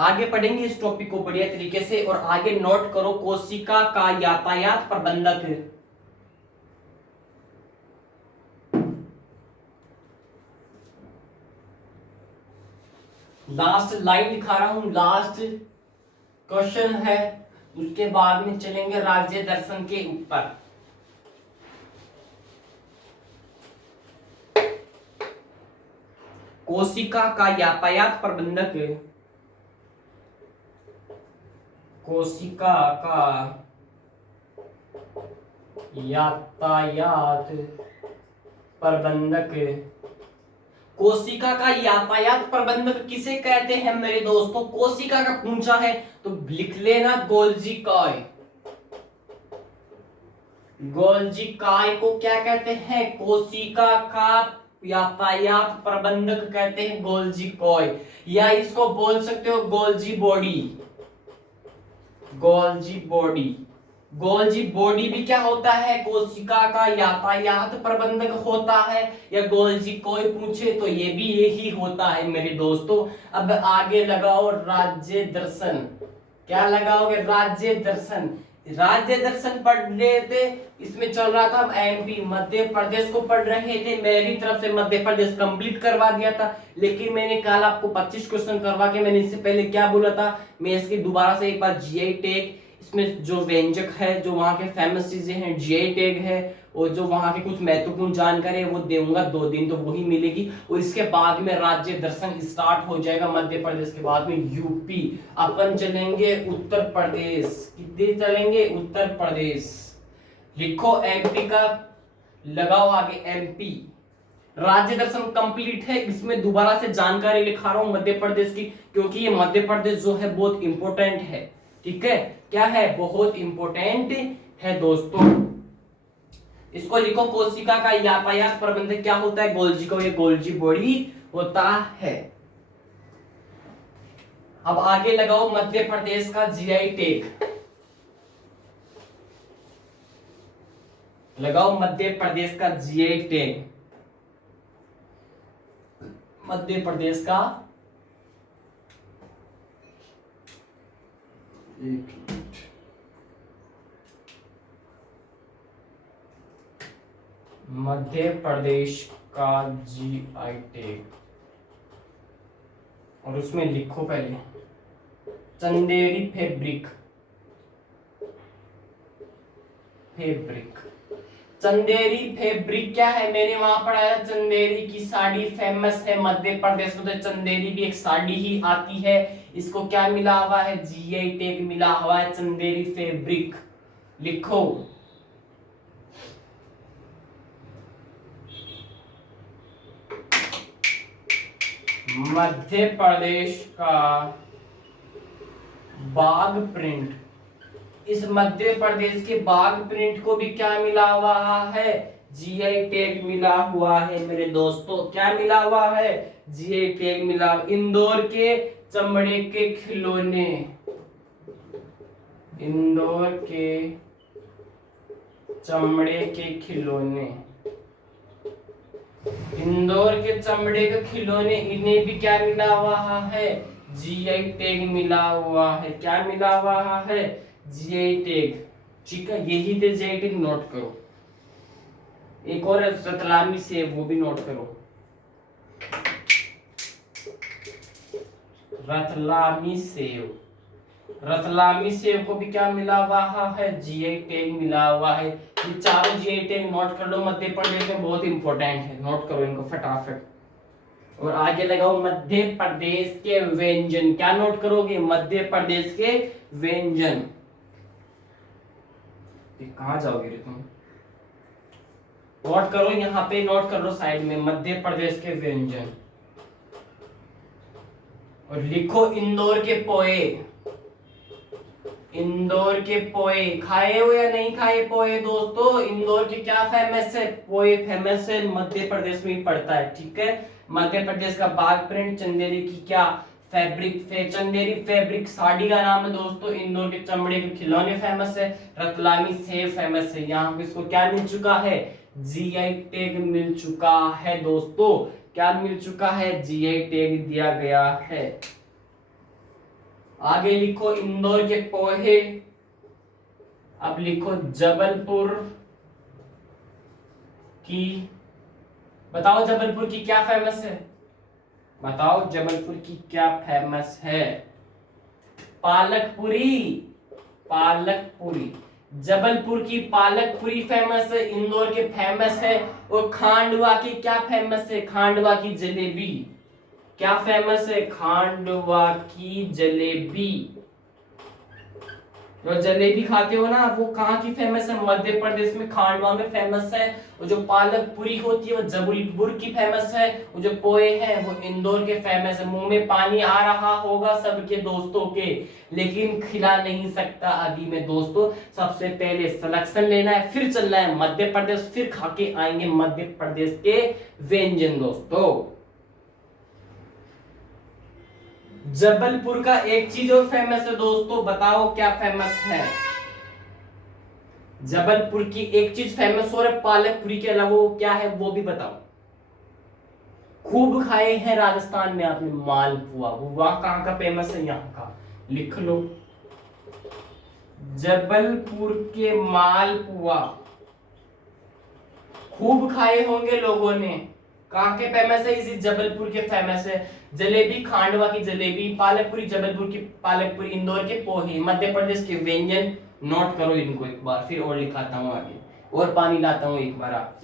आगे पढ़ेंगे इस टॉपिक को बढ़िया तरीके से, और आगे नोट करो कोशिका का यातायात प्रबंधक। लास्ट लाइन लिखा रहा हूं, लास्ट क्वेश्चन है, उसके बाद में चलेंगे राज्य दर्शन के ऊपर। कोशिका का यातायात प्रबंधक, कोशिका का यातायात प्रबंधक, कोशिका का यातायात प्रबंधक किसे कहते हैं मेरे दोस्तों, कोशिका का पूछा है तो लिख लेना गोल्जी काय। गोल्जी काय को क्या कहते हैं, कोशिका का यातायात प्रबंधक कहते हैं गोल्जी काय, या इसको बोल सकते हो Golgi body. Golgi body, Golgi body भी क्या होता है, कोशिका का यातायात प्रबंधक होता है। या गोल्जी कोई पूछे तो ये भी यही होता है मेरे दोस्तों। अब आगे लगाओ राज्य दर्शन, क्या लगाओगे, राज्य दर्शन। राज्य दर्शन पढ़ रहे थे, इसमें चल रहा था एमपी मध्य प्रदेश को पढ़ रहे थे, मेरी तरफ से मध्य प्रदेश कंप्लीट करवा दिया था। लेकिन मैंने कल आपको 25 क्वेश्चन करवा के मैंने इससे पहले क्या बोला था, मैं इसकी दोबारा से एक बार जीआई टैग, इसमें जो व्यंजक है, जो वहाँ के फेमस चीजें हैं, जीआई टैग है, और जो वहाँ के कुछ महत्वपूर्ण जानकारी है वो दूंगा 2 दिन तो वही मिलेगी। और इसके बाद में राज्य दर्शन स्टार्ट हो जाएगा, मध्य प्रदेश के बाद में यूपी, अपन चलेंगे उत्तर प्रदेश। कितने चलेंगे, उत्तर प्रदेश। लिखो एमपी का, लगाओ आगे एमपी। राज्य दर्शन कंप्लीट है, इसमें दोबारा से जानकारी लिखा रहा हूं मध्य प्रदेश की, क्योंकि ये मध्य प्रदेश जो है बहुत इंपॉर्टेंट है। ठीक है, क्या है, बहुत इंपॉर्टेंट है दोस्तों। इसको लिखो, कोशिका का यातायात प्रबंधक क्या होता है, गोल्जी को, ये गोल्जी बॉडी होता है। अब आगे लगाओ मध्य प्रदेश का जीआई टैग, लगाओ मध्य प्रदेश का जीआई टैग, मध्य प्रदेश का, मध्य प्रदेश का जीआई टैग, और उसमें लिखो पहले Chanderi fabric, fabric, Chanderi fabric क्या है, मैंने वहां पढ़ाया चंदेरी की साड़ी फेमस है मध्य प्रदेश में, तो चंदेरी भी एक साड़ी ही आती है। इसको क्या मिला हुआ है, जीआई टैग मिला हुआ है, चंदेरी फैब्रिक। लिखो मध्य प्रदेश का बाघ प्रिंट, इस मध्य प्रदेश के बाघ प्रिंट को भी क्या मिला हुआ है, जीआई टैग मिला हुआ है मेरे दोस्तों। क्या मिला हुआ है, जीआई टैग मिला। इंदौर के चमड़े के खिलौने, इंदौर के चमड़े के खिलौने, इंदौर के चमड़े के खिलौने, इन्हें भी क्या मिला हुआ है, जीआई टैग मिला हुआ है। क्या मिला हुआ है, जीआई टैग। ठीक है, यही थे जीआई टैग, नोट करो। एक और रतलामी सेब, वो भी नोट करो। रतलामी सेब, रतलामी सेब को भी क्या मिला हुआ है, जीआई टैग मिला हुआ है। ये चारों जीआई टैग नोट कर लो, मध्य प्रदेश में बहुत इंपॉर्टेंट है, नोट करो इनको फटाफट। और आगे लगाओ मध्य प्रदेश के व्यंजन। क्या नोट करोगे, मध्य प्रदेश के व्यंजन। कहां जाओगे रे तुम, नोट करो यहाँ पे, नोट कर लो साइड में, मध्य प्रदेश के व्यंजन। और लिखो इंदौर के पोए, इंदौर के पोए। खाए हो या नहीं खाए पोए दोस्तों, इंदौर के क्या फेमस है, पोए फेमस है, मध्य प्रदेश में ही पड़ता है। ठीक है, मध्य प्रदेश का बाघ प्रिंट, चंदेरी की क्या फैब्रिक, चंदेरी फैब्रिक साड़ी का नाम है दोस्तों। इंदौर के चमड़े के खिलौने फेमस है, रतलामी सेब फेमस है। यहाँ पे इसको क्या मिल चुका है, जीआई टैग मिल चुका है दोस्तों। क्या मिल चुका है, जीआई टैग दिया गया है। आगे लिखो इंदौर के पोहे। अब लिखो जबलपुर की, बताओ जबलपुर की क्या फेमस है, बताओ जबलपुर की क्या फेमस है, पालक पूरी, पालक पूरी। जबलपुर की पालक पूरी फेमस है, इंदौर के फेमस है। और खांडवा की क्या फेमस है, खांडवा की जलेबी। क्या फेमस है, खांडवा की जलेबी। जो जलेबी खाते हो ना, वो कहाँ की फेमस है, मध्य प्रदेश में खांडवा में फेमस है। और जो पालक पूरी होती है वो जबलपुर की फेमस है। वो जो पोहे हैं वो इंदौर के फेमस है। मुंह में पानी आ रहा होगा सबके दोस्तों के, लेकिन खिला नहीं सकता अभी में दोस्तों। सबसे पहले सिलेक्शन लेना है, फिर चलना है मध्य प्रदेश, फिर खा के आएंगे मध्य प्रदेश के व्यंजन दोस्तों। जबलपुर का एक चीज और फेमस है दोस्तों, बताओ क्या फेमस है। जबलपुर की एक चीज फेमस और पालक पूरी के अलावा वो क्या है, वो भी बताओ। खूब खाए हैं राजस्थान में आपने मालपुआ, वो वहां कहां का फेमस है, यहाँ का, लिख लो। जबलपुर के मालपुआ खूब खाए होंगे लोगों ने। कहां के फेमस है, इसी जबलपुर के फेमस है। जलेबी खांडवा की जलेबी, पालकपुरी जबलपुर की पालकपुरी, इंदौर के पोहे मध्य प्रदेश के व्यंजन। नोट करो इनको एक बार, फिर और लिखाता हूं आगे, और पानी लाता हूं एक बार आप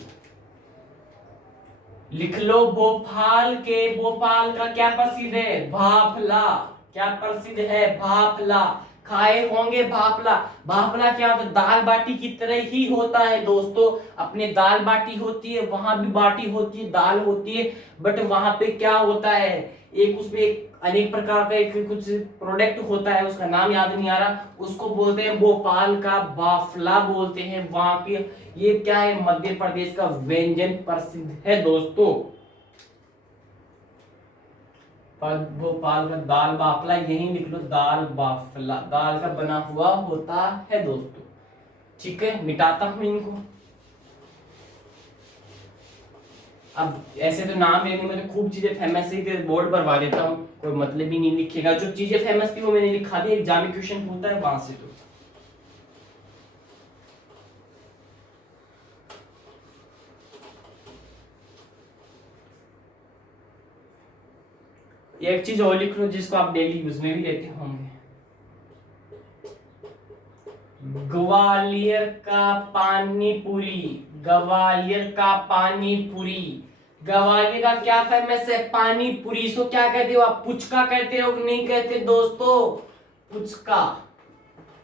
लिख लो। भोपाल के, भोपाल का क्या प्रसिद्ध है, भाफला। क्या प्रसिद्ध है, भाफला। खाए होंगे भाफला। भाफला क्या होता है, दाल बाटी की तरह ही होता है दोस्तों। अपने दाल बाटी होती है, वहां भी बाटी होती है, दाल होती है, बट वहां पे क्या होता है, एक उसमें एक अनेक प्रकार का एक कुछ प्रोडक्ट होता है, उसका नाम याद नहीं आ रहा, उसको बोलते हैं भोपाल का बाफला बोलते हैं वहां पे। ये क्या है, मध्य प्रदेश का व्यंजन प्रसिद्ध है दोस्तों। भोपाल का दाल बाफला, यही लिख लो, दाल बाफला, दाल का बना हुआ होता है दोस्तों। ठीक है, मिटाता हूं इनको। अब ऐसे तो नाम लेने में तो खूब चीजें फेमस है, तो बोर्ड भरवा देता हूँ, कोई मतलब ही नहीं लिखेगा। जो चीजें फेमस थी वो मैंने लिखा दी, एग्जाम में क्वेश्चन पूछता है वहां से। तो एक चीज और लिख लो जिसको आप डेली यूज में भी लेते होंगे, ग्वालियर का पानी पूरी, ग्वालियर का पानी पूरी। ग्वालियर का क्या फेमस है, पानी पूरी। इसको क्या कहते हो आप, पुचका कहते हो कि नहीं कहते दोस्तों, पुचका।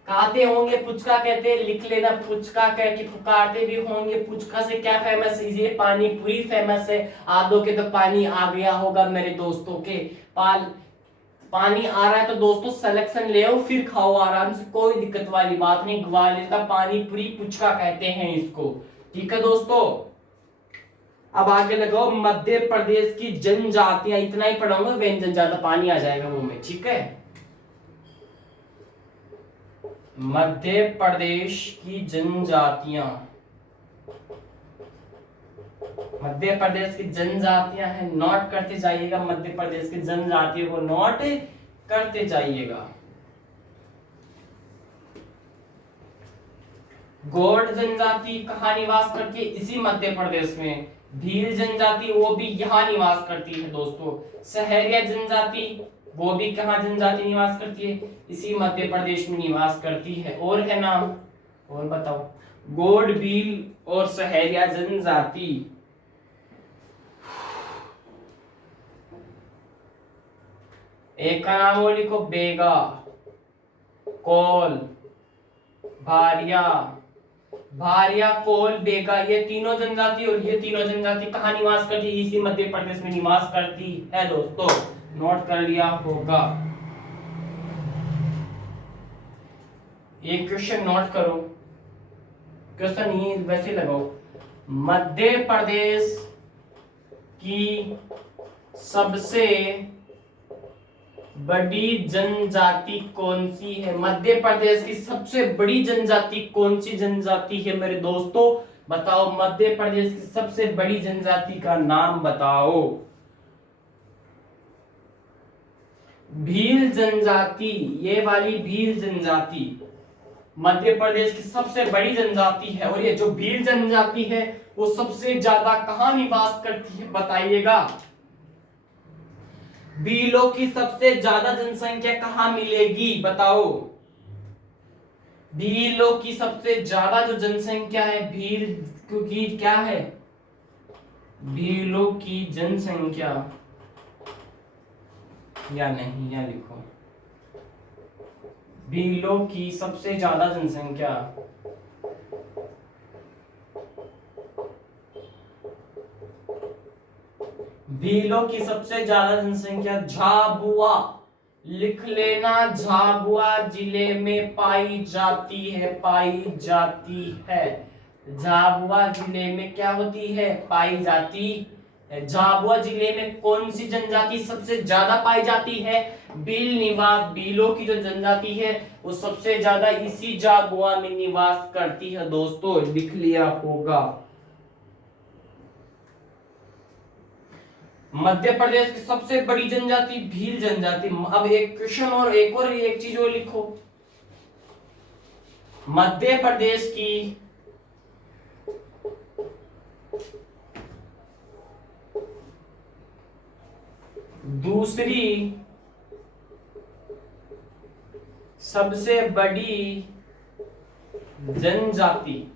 खाते होंगे पुचका कहते हैं, लिख लेना पुचका कह के पुकारते भी होंगे। पुचका से क्या फेमस है? ये पानी पूरी फेमस है। आधो के तो पानी आ गया होगा मेरे दोस्तों के। पानी आ रहा है तो दोस्तों सिलेक्शन ले आओ फिर खाओ आराम से, कोई दिक्कत वाली बात नहीं। ग्वालियर का पानी पूरी पुचका कहते हैं इसको। ठीक है दोस्तों, अब आगे लगाओ मध्य प्रदेश की जनजातियां। इतना ही पढ़ाऊंगा, व्यंजन ज्यादा पानी आ जाएगा मुंह में। ठीक है, मध्य प्रदेश की जनजातियां, मध्य प्रदेश की जनजातियां हैं, नोट करते जाइएगा। मध्य प्रदेश की जनजातियों को नोट करते जाइएगा। गौड़ जनजाति कहाँ निवास करती है? इसी मध्य प्रदेश में। भील जनजाति वो भी यहाँ निवास करती है दोस्तों। सहरिया जनजाति वो भी कहाँ जनजाति निवास करती है? इसी मध्य प्रदेश में निवास करती है। और है नाम, और बताओ। गौड़, भील और सहरिया जनजाति। एक का नाम वो लिखो, बेगा, कोल, भारिया। भारिया, कोल, बेगा, ये तीनों जनजाति और ये तीनों जनजाति कहाँ निवास करती है? इसी मध्य प्रदेश में निवास करती है दोस्तों। नोट कर लिया होगा। ये क्वेश्चन नोट करो, क्वेश्चन ये वैसे लगाओ। मध्य प्रदेश की सबसे बड़ी जनजाति कौन सी है? मध्य प्रदेश की सबसे बड़ी जनजाति कौन सी जनजाति है मेरे दोस्तों? बताओ, मध्य प्रदेश की सबसे बड़ी जनजाति का नाम बताओ। भील जनजाति, ये वाली भील जनजाति मध्य प्रदेश की सबसे बड़ी जनजाति है। और ये जो भील जनजाति है वो सबसे ज्यादा कहां निवास करती है बताइएगा? भीलों की सबसे ज्यादा जनसंख्या कहां मिलेगी बताओ? भीलों की सबसे ज्यादा जो जनसंख्या है, भील की क्या है? भीलों की जनसंख्या, या नहीं, या लिखो, भीलों की सबसे ज्यादा जनसंख्या भीलों की सबसे ज्यादा जनसंख्या झाबुआ, लिख लेना, झाबुआ जिले में पाई जाती है। पाई जाती है, झाबुआ जिले में क्या होती है? पाई जाती है। झाबुआ जिले में कौन सी जनजाति सबसे ज्यादा पाई जाती है? भील निवास, भीलों की जो जनजाति है वो सबसे ज्यादा इसी झाबुआ में निवास करती है दोस्तों। लिख लिया होगा। मध्य प्रदेश की सबसे बड़ी जनजाति भील जनजाति। अब एक क्वेश्चन और एक चीज और लिखो। मध्य प्रदेश की दूसरी सबसे बड़ी जनजाति,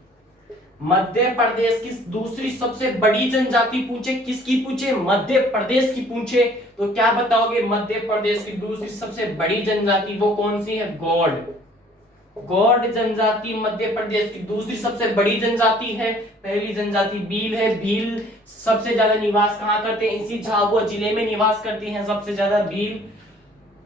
मध्य प्रदेश की दूसरी सबसे बड़ी जनजाति पूछे, किसकी पूछे? मध्य प्रदेश की पूछे तो क्या बताओगे? मध्य प्रदेश की दूसरी सबसे बड़ी जनजाति वो कौन सी है? गौड़। गौड़ जनजाति मध्य प्रदेश की दूसरी सबसे बड़ी जनजाति है। पहली जनजाति भील है। भील सबसे ज्यादा निवास कहां करते हैं? इसी झाबुआ जिले में निवास करती हैं सबसे ज्यादा भील।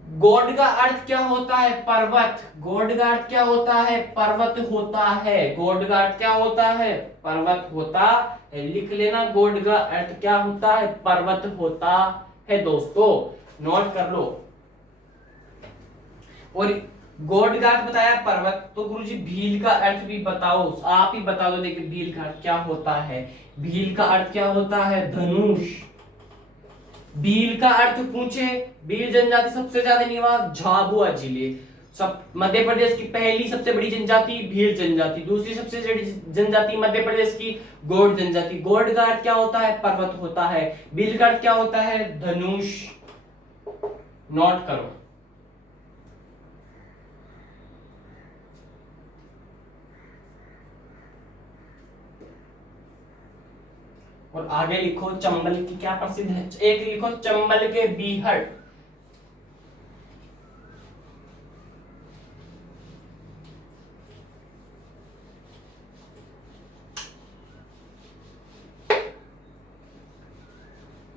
गौड़ का अर्थ क्या होता है? पर्वत। गौड़ का अर्थ क्या होता है? पर्वत होता है। गौड़ का अर्थ क्या होता है? पर्वत होता है। लिख लेना, गौड़ का अर्थ क्या होता है? पर्वत होता है दोस्तों। नोट कर लो। और गौड़ का अर्थ बताया पर्वत, तो गुरुजी भील का अर्थ भी बताओ। आप ही बता दो, देखिए भील का अर्थ क्या होता है? भील का अर्थ क्या होता है? धनुष। भील का अर्थ पूछे, भील जनजाति सबसे ज्यादा निवास झाबुआ जिले। सब मध्य प्रदेश की पहली सबसे बड़ी जनजाति भील जनजाति, दूसरी सबसे बड़ी जनजाति मध्य प्रदेश की गौड़ जनजाति। गौड़ का अर्थ क्या होता है? पर्वत होता है। भील का अर्थ क्या होता है? धनुष। नोट करो। और आगे लिखो चंबल की क्या प्रसिद्ध है? एक लिखो चंबल के बीहड़।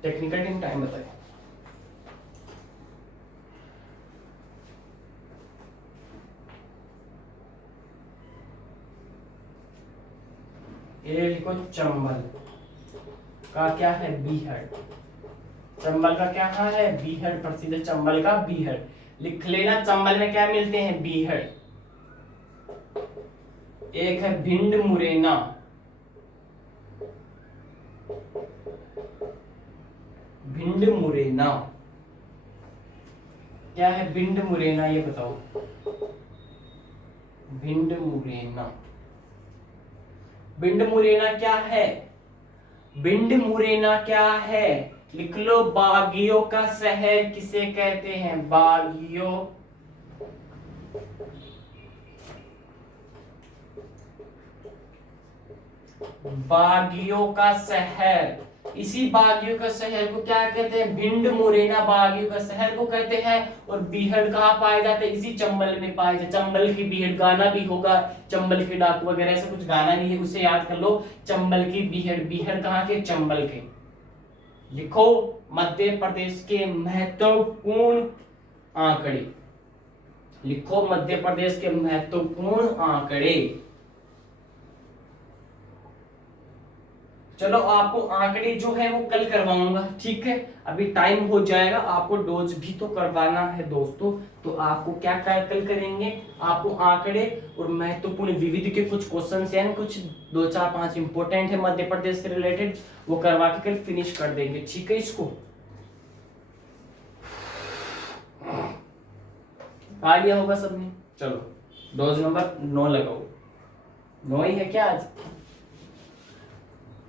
टेक्निकल टीम टाइम बताए। ये लिखो चंबल का क्या है बीहड़। चंबल का क्या है बीहड़, प्रसिद्ध चंबल का बीहड़। लिख लेना चंबल में क्या मिलते हैं बीहड़। एक है भिंड मुरैना, भिंड मुरैना क्या है भिंड मुरैना ये बताओ। भिंड मुरैना, भिंड मुरैना क्या है, भिंड मुरैना क्या है लिख लो। बागियों का शहर किसे कहते हैं, बागियों, बागियों का शहर। इसी बागियों का शहर को क्या कहते हैं, भिंड मुरैना बागियों का शहर को कहते हैं। और बीहड़ कहाँ पाए जाते हैं, इसी चंबल में पाए जाते। चंबल की बीहड़ गाना भी होगा, चंबल के डाकू वगैरह ऐसा कुछ गाना भी है, उसे याद कर लो। चंबल की बीहड़, बीहड़ कहाँ के, चंबल के। लिखो मध्य प्रदेश के महत्वपूर्ण आंकड़े, लिखो मध्य प्रदेश के महत्वपूर्ण आंकड़े। चलो आपको आंकड़े जो है वो कल करवाऊंगा, ठीक है। अभी टाइम हो जाएगा, आपको डोज भी तो करवाना है दोस्तों। तो आपको क्या कल करेंगे, आपको आंकड़े और महत्वपूर्ण विविध के कुछ क्वेश्चन यानी कुछ 2 4 5 इंपोर्टेंट है मध्य प्रदेश से रिलेटेड, वो करवा के कल फिनिश कर देंगे, ठीक है। इसको पा लिया होगा सबने। चलो डोज नंबर 9 लगाओ। 9 ही है क्या आज,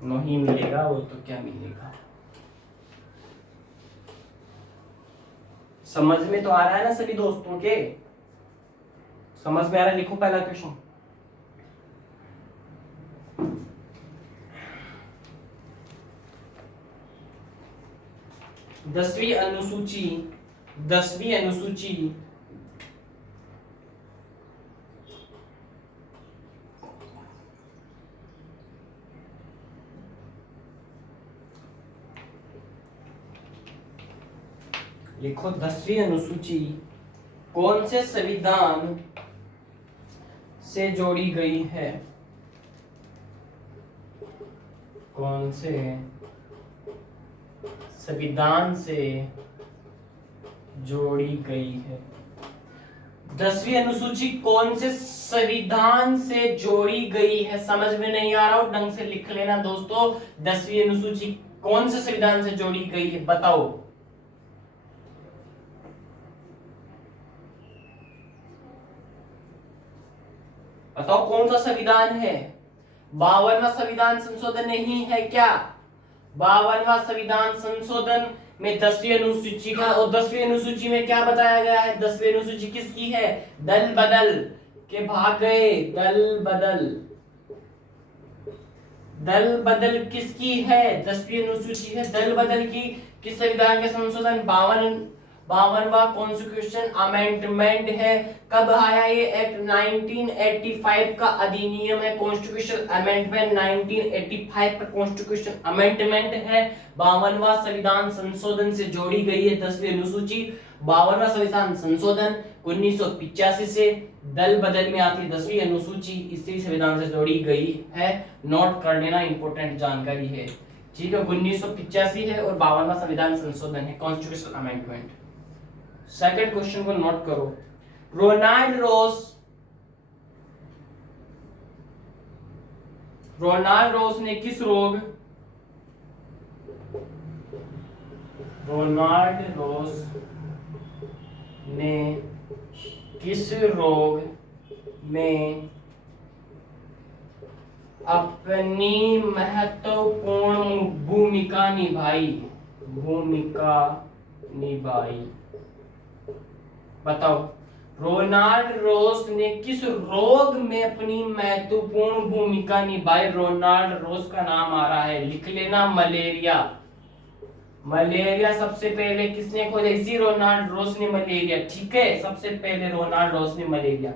9 ही मिलेगा, वो तो क्या मिलेगा। समझ में तो आ रहा है ना सभी दोस्तों के, समझ में आ रहा है। लिखो पहला क्वेश्चन। दसवीं अनुसूची, 10वीं अनुसूची लिखो 10वीं अनुसूची कौन से संविधान से जोड़ी गई है, कौन से संविधान से जोड़ी गई है। 10वीं अनुसूची कौन से संविधान से जोड़ी गई है, समझ में नहीं आ रहा हो ढंग से लिख लेना दोस्तों। 10वीं अनुसूची कौन से संविधान से जोड़ी गई है बताओ। बताओ कौन सा संविधान है। 52वां संविधान संशोधन नहीं है क्या, 52वां संविधान संशोधन में 10वीं अनुसूची का, और 10वीं अनुसूची में क्या बताया गया है, 10वीं अनुसूची किसकी है, दल बदल के भाग गए, दल बदल, दल बदल किसकी है, 10वीं अनुसूची है दल बदल की। किस संविधान के संशोधन, 52वां कॉन्स्टिट्यूशन अमेंडमेंट है। कब आया ये एक्ट, 1985 का अधिनियम है, कॉन्स्टिट्यूशन अमेंडमेंट 1985 का कॉन्स्टिट्यूशन अमेंडमेंट है। 52वां संविधान संशोधन से जोड़ी गई है 10वीं अनुसूची। 52वां संविधान संशोधन 1985 से दल बदल में आती 10वीं अनुसूची इसी संविधान से जोड़ी गई है। नोट कर लेना, इंपॉर्टेंट जानकारी है, ठीक है। 1985 है और 52वां संविधान संशोधन है, कॉन्स्टिट्यूशन अमेंडमेंट। सेकंड क्वेश्चन को नोट करो। रोनाल्ड रोस ने किस रोग, रोनाल्ड रोस ने किस रोग में अपनी महत्वपूर्ण भूमिका निभाई, बताओ। रोनाल्ड रोस ने किस रोग में अपनी महत्वपूर्ण भूमिका निभाई। रोनाल्ड रोस का नाम आ रहा है, लिख लेना, मलेरिया। मलेरिया सबसे पहले किसने खोजा, इसी रोनाल्ड रोस ने मलेरिया, ठीक है। सबसे पहले रोनाल्ड रोस ने मलेरिया,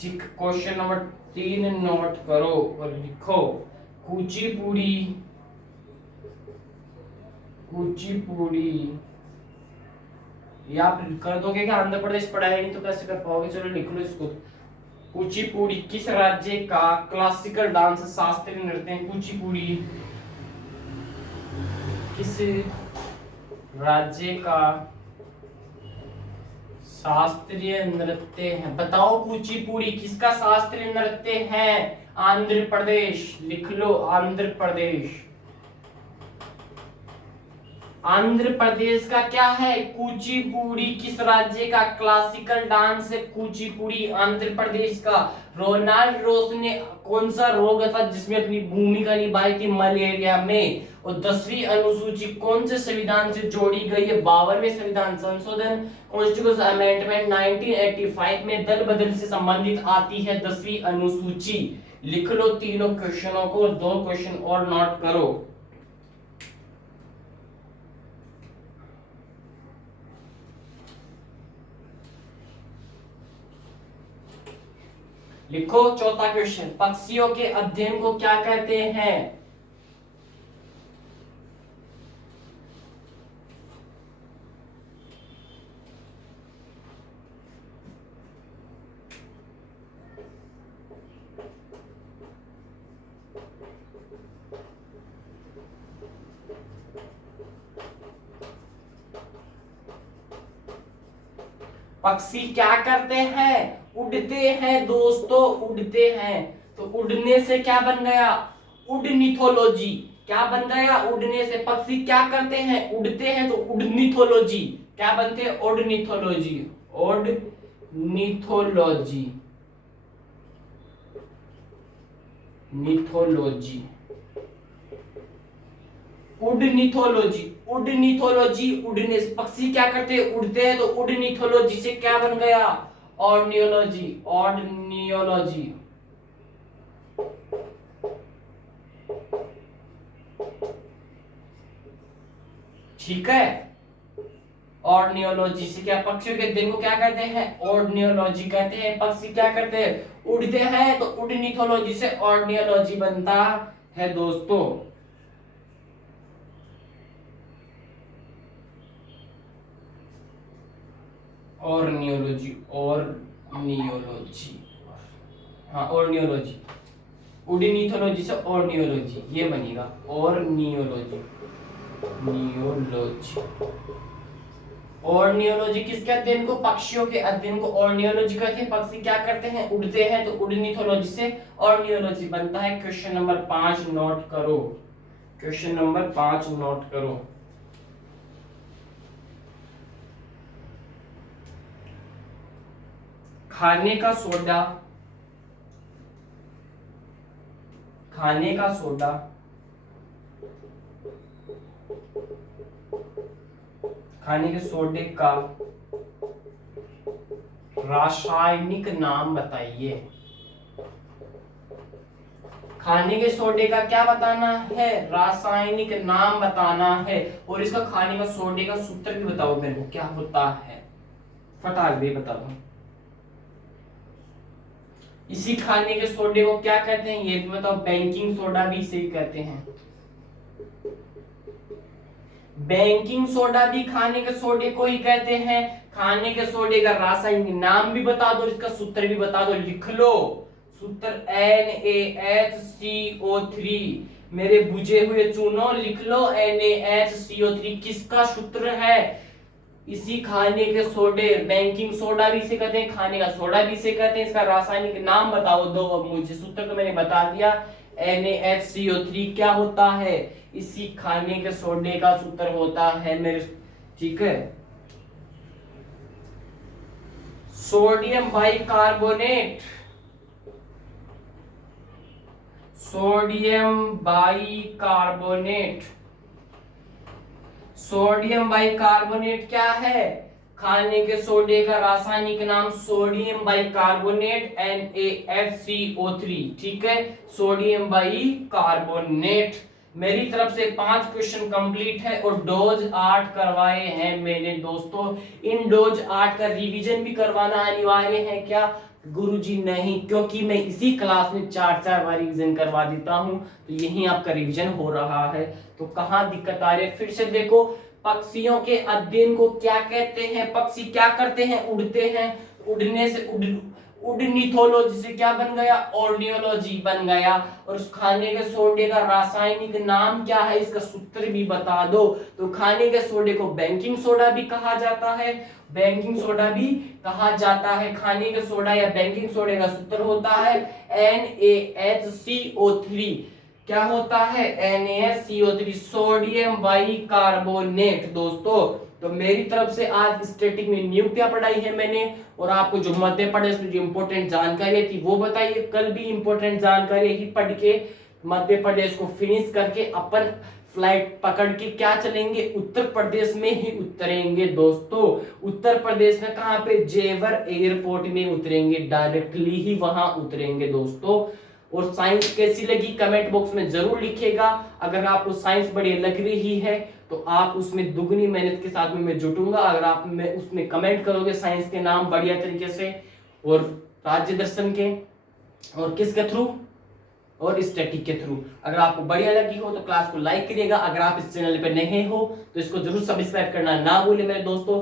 ठीक। क्वेश्चन नंबर 3 नोट करो और लिखो। कुचिपुड़ी, या आप कर दोगे क्या, आंध्र प्रदेश पढ़ा है नहीं तो कैसे कर पाओगे, चलो लिख लो इसको। कुचिपुड़ी किस राज्य का क्लासिकल डांस शास्त्रीय नृत्य है? कुचिपुड़ी किस राज्य का शास्त्रीय नृत्य है? बताओ कुचिपुड़ी किसका शास्त्रीय नृत्य है? आंध्र प्रदेश, लिख लो आंध्र प्रदेश। आंध्र प्रदेश का क्या है? कुचिपुड़ी किस राज्य का क्लासिकल डांस है? कुचिपुड़ी आंध्र प्रदेश का। रोनाल्ड रोस ने कौन सा रोग था जिसमें अपनी भूमिका निभाई थी? मलेरिया में। और 10वीं अनुसूची कौन से संविधान से जोड़ी गई है? 52वें संविधान संशोधन कॉन्स्टिट्यूशन अमेंडमेंट 1985 में दल बदल से संबंधित आती है 10वीं अनुसूची। लिख लो तीनों क्वेश्चनों को, 2 क्वेश्चन और नोट करो। लिखो चौथा क्वेश्चन, पक्षियों के अध्ययन को क्या कहते हैं? पक्षी क्या करते हैं? उड़ते हैं दोस्तों, उड़ते हैं। तो उड़ने से क्या बन गया? उड़निथोलॉजी। क्या बन गया? उड़ने से। पक्षी क्या करते हैं? उड़ते हैं, तो उड़निथोलॉजी। क्या बनते हैं? ओर्निथोलॉजी। ओर्निथोलॉजी, निथोलॉजी, उड़निथोलॉजी। उड़निथोलॉजी उड़ने से। पक्षी क्या करते हैं? उड़ते हैं, तो उड़निथोलॉजी से क्या बन गया? ऑर्नियोलॉजी। ऑर्नियोलॉजी, ठीक है। ऑर्नियोलॉजी से क्या? पक्षियों के दिन को क्या कहते हैं? ऑर्नियोलॉजी कहते हैं। पक्षी क्या करते हैं? उड़ते हैं, तो उड़निथोलॉजी से ऑर्नियोलॉजी बनता है दोस्तों। ऑर्नियोलॉजी, ऑर्नियोलॉजी, हाँ ऑर्नियोलॉजी। उड़निथोलॉजी से ऑर्नियोलॉजी, ये बनेगा ऑर्नियोलॉजी। नियोलॉजी, ऑर्नियोलॉजी किसके अध्ययन को? पक्षियों के अध्ययन को ऑर्नियोलॉजी कहते हैं। पक्षी क्या करते हैं? उड़ते हैं, तो उड़निथोलॉजी से ऑर्नियोलॉजी बनता है। क्वेश्चन नंबर 5 नोट करो। क्वेश्चन नंबर 5 नोट करो। खाने का सोडा, खाने का सोडा खाने के सोडे का रासायनिक नाम बताइए। खाने के सोडे का क्या बताना है? रासायनिक नाम बताना है। और इसका खाने का सोडे का सूत्र भी बताओ मेरे को, क्या होता है? फटाक दे बता दो। इसी खाने के सोडे को क्या कहते हैं ये भी बताओ। बेकिंग सोडा भी इसे कहते हैं। बेकिंग सोडा भी खाने के सोडे को ही कहते हैं। खाने के सोडे का रासायनिक नाम भी बता दो, इसका सूत्र भी बता दो। लिख लो सूत्र NaHCO3। मेरे बुझे हुए चूनो लिख लो NaHCO3 किसका सूत्र है? इसी खाने के सोडे, बेकिंग सोडा भी इसे कहते हैं, खाने का सोडा भी इसे कहते हैं। इसका रासायनिक नाम बताओ दो अब मुझे। सूत्र तो मैंने बता दिया, NaHCO3 क्या होता है? इसी खाने के सोडे का सूत्र होता है मेरे, ठीक है। Sodium bicarbonate, sodium bicarbonate, sodium bicarbonate क्या है? खाने के सोडे का रासायनिक नाम सोडियम बाइकार्बोनेट NaHCO3, ठीक है। Sodium bicarbonate. मेरी तरफ से 5 क्वेश्चन कंप्लीट है और डोज 8 करवाए हैं मैंने दोस्तों। इन डोज 8 का रिवीजन भी करवाना अनिवार्य है क्या? गुरुजी नहीं, क्योंकि मैं इसी क्लास में 4 बार रिवीजन करवा देता हूँ, तो यही आपका रिवीजन हो रहा है। तो कहाँ दिक्कत आ रही है, फिर से देखो, पक्षियों के अध्ययन को क्या कहते हैं, पक्षी क्या करते हैं, उड़ते हैं, उड़ने से उडनिथोलॉजी से क्या बन गया, ऑर्नियोलॉजी बन गया। और उस खाने के सोडे का रासायनिक नाम क्या है, इसका सूत्र भी बता दो। तो खाने के सोडे को बेकिंग सोडा भी कहा जाता है, बेकिंग सोडा भी कहा जाता है। खाने के सोडा या बेकिंग सोडे का सूत्र होता है NaHCO3। क्या होता है, NaCO3, सोडियम बाइकार्बोनेट। दोस्तों, तो मेरी तरफ से आज स्टैटिक में नियुक्तियां पढ़ाई है मैंने, और आपको जो मध्य प्रदेश में जो इंपॉर्टेंट जानकारी थी वो बताइए। कल भी इंपॉर्टेंट जानकारी ही पढ़ के मध्य प्रदेश को फिनिश करके अपन फ्लाइट पकड़ के क्या चलेंगे, उत्तर प्रदेश में ही उतरेंगे। दोस्तों, उत्तर प्रदेश में कहां पे, जेवर एयरपोर्ट में उतरेंगे, डायरेक्टली ही वहां उतरेंगे दोस्तों। और साइंस कैसी लगी कमेंट बॉक्स में जरूर लिखिएगा। अगर आपको साइंस बढ़िया लग रही है तो आप उसमें दुगनी मेहनत के साथ में मैं जुटूंगा। अगर आप में उसमें कमेंट करोगे साइंस के नाम बढ़िया तरीके से, और राज्य दर्शन के, और किसके थ्रू, और स्टैटिक के थ्रू। अगर आपको बढ़िया लगी हो तो क्लास को लाइक करिएगा। अगर आप इस चैनल पे नए हो तो इसको जरूर सब्सक्राइब करना ना भूले मेरे दोस्तों।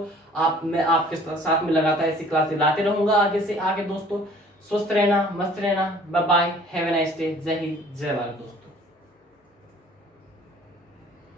मैं आपके साथ में लगातार ऐसी क्लासें लाते रहूंगा आगे से आगे। दोस्तों, स्वस्थ रहना, मस्त रहना, bye bye, have a nice day, जय हिंद, जय भारत दोस्तों।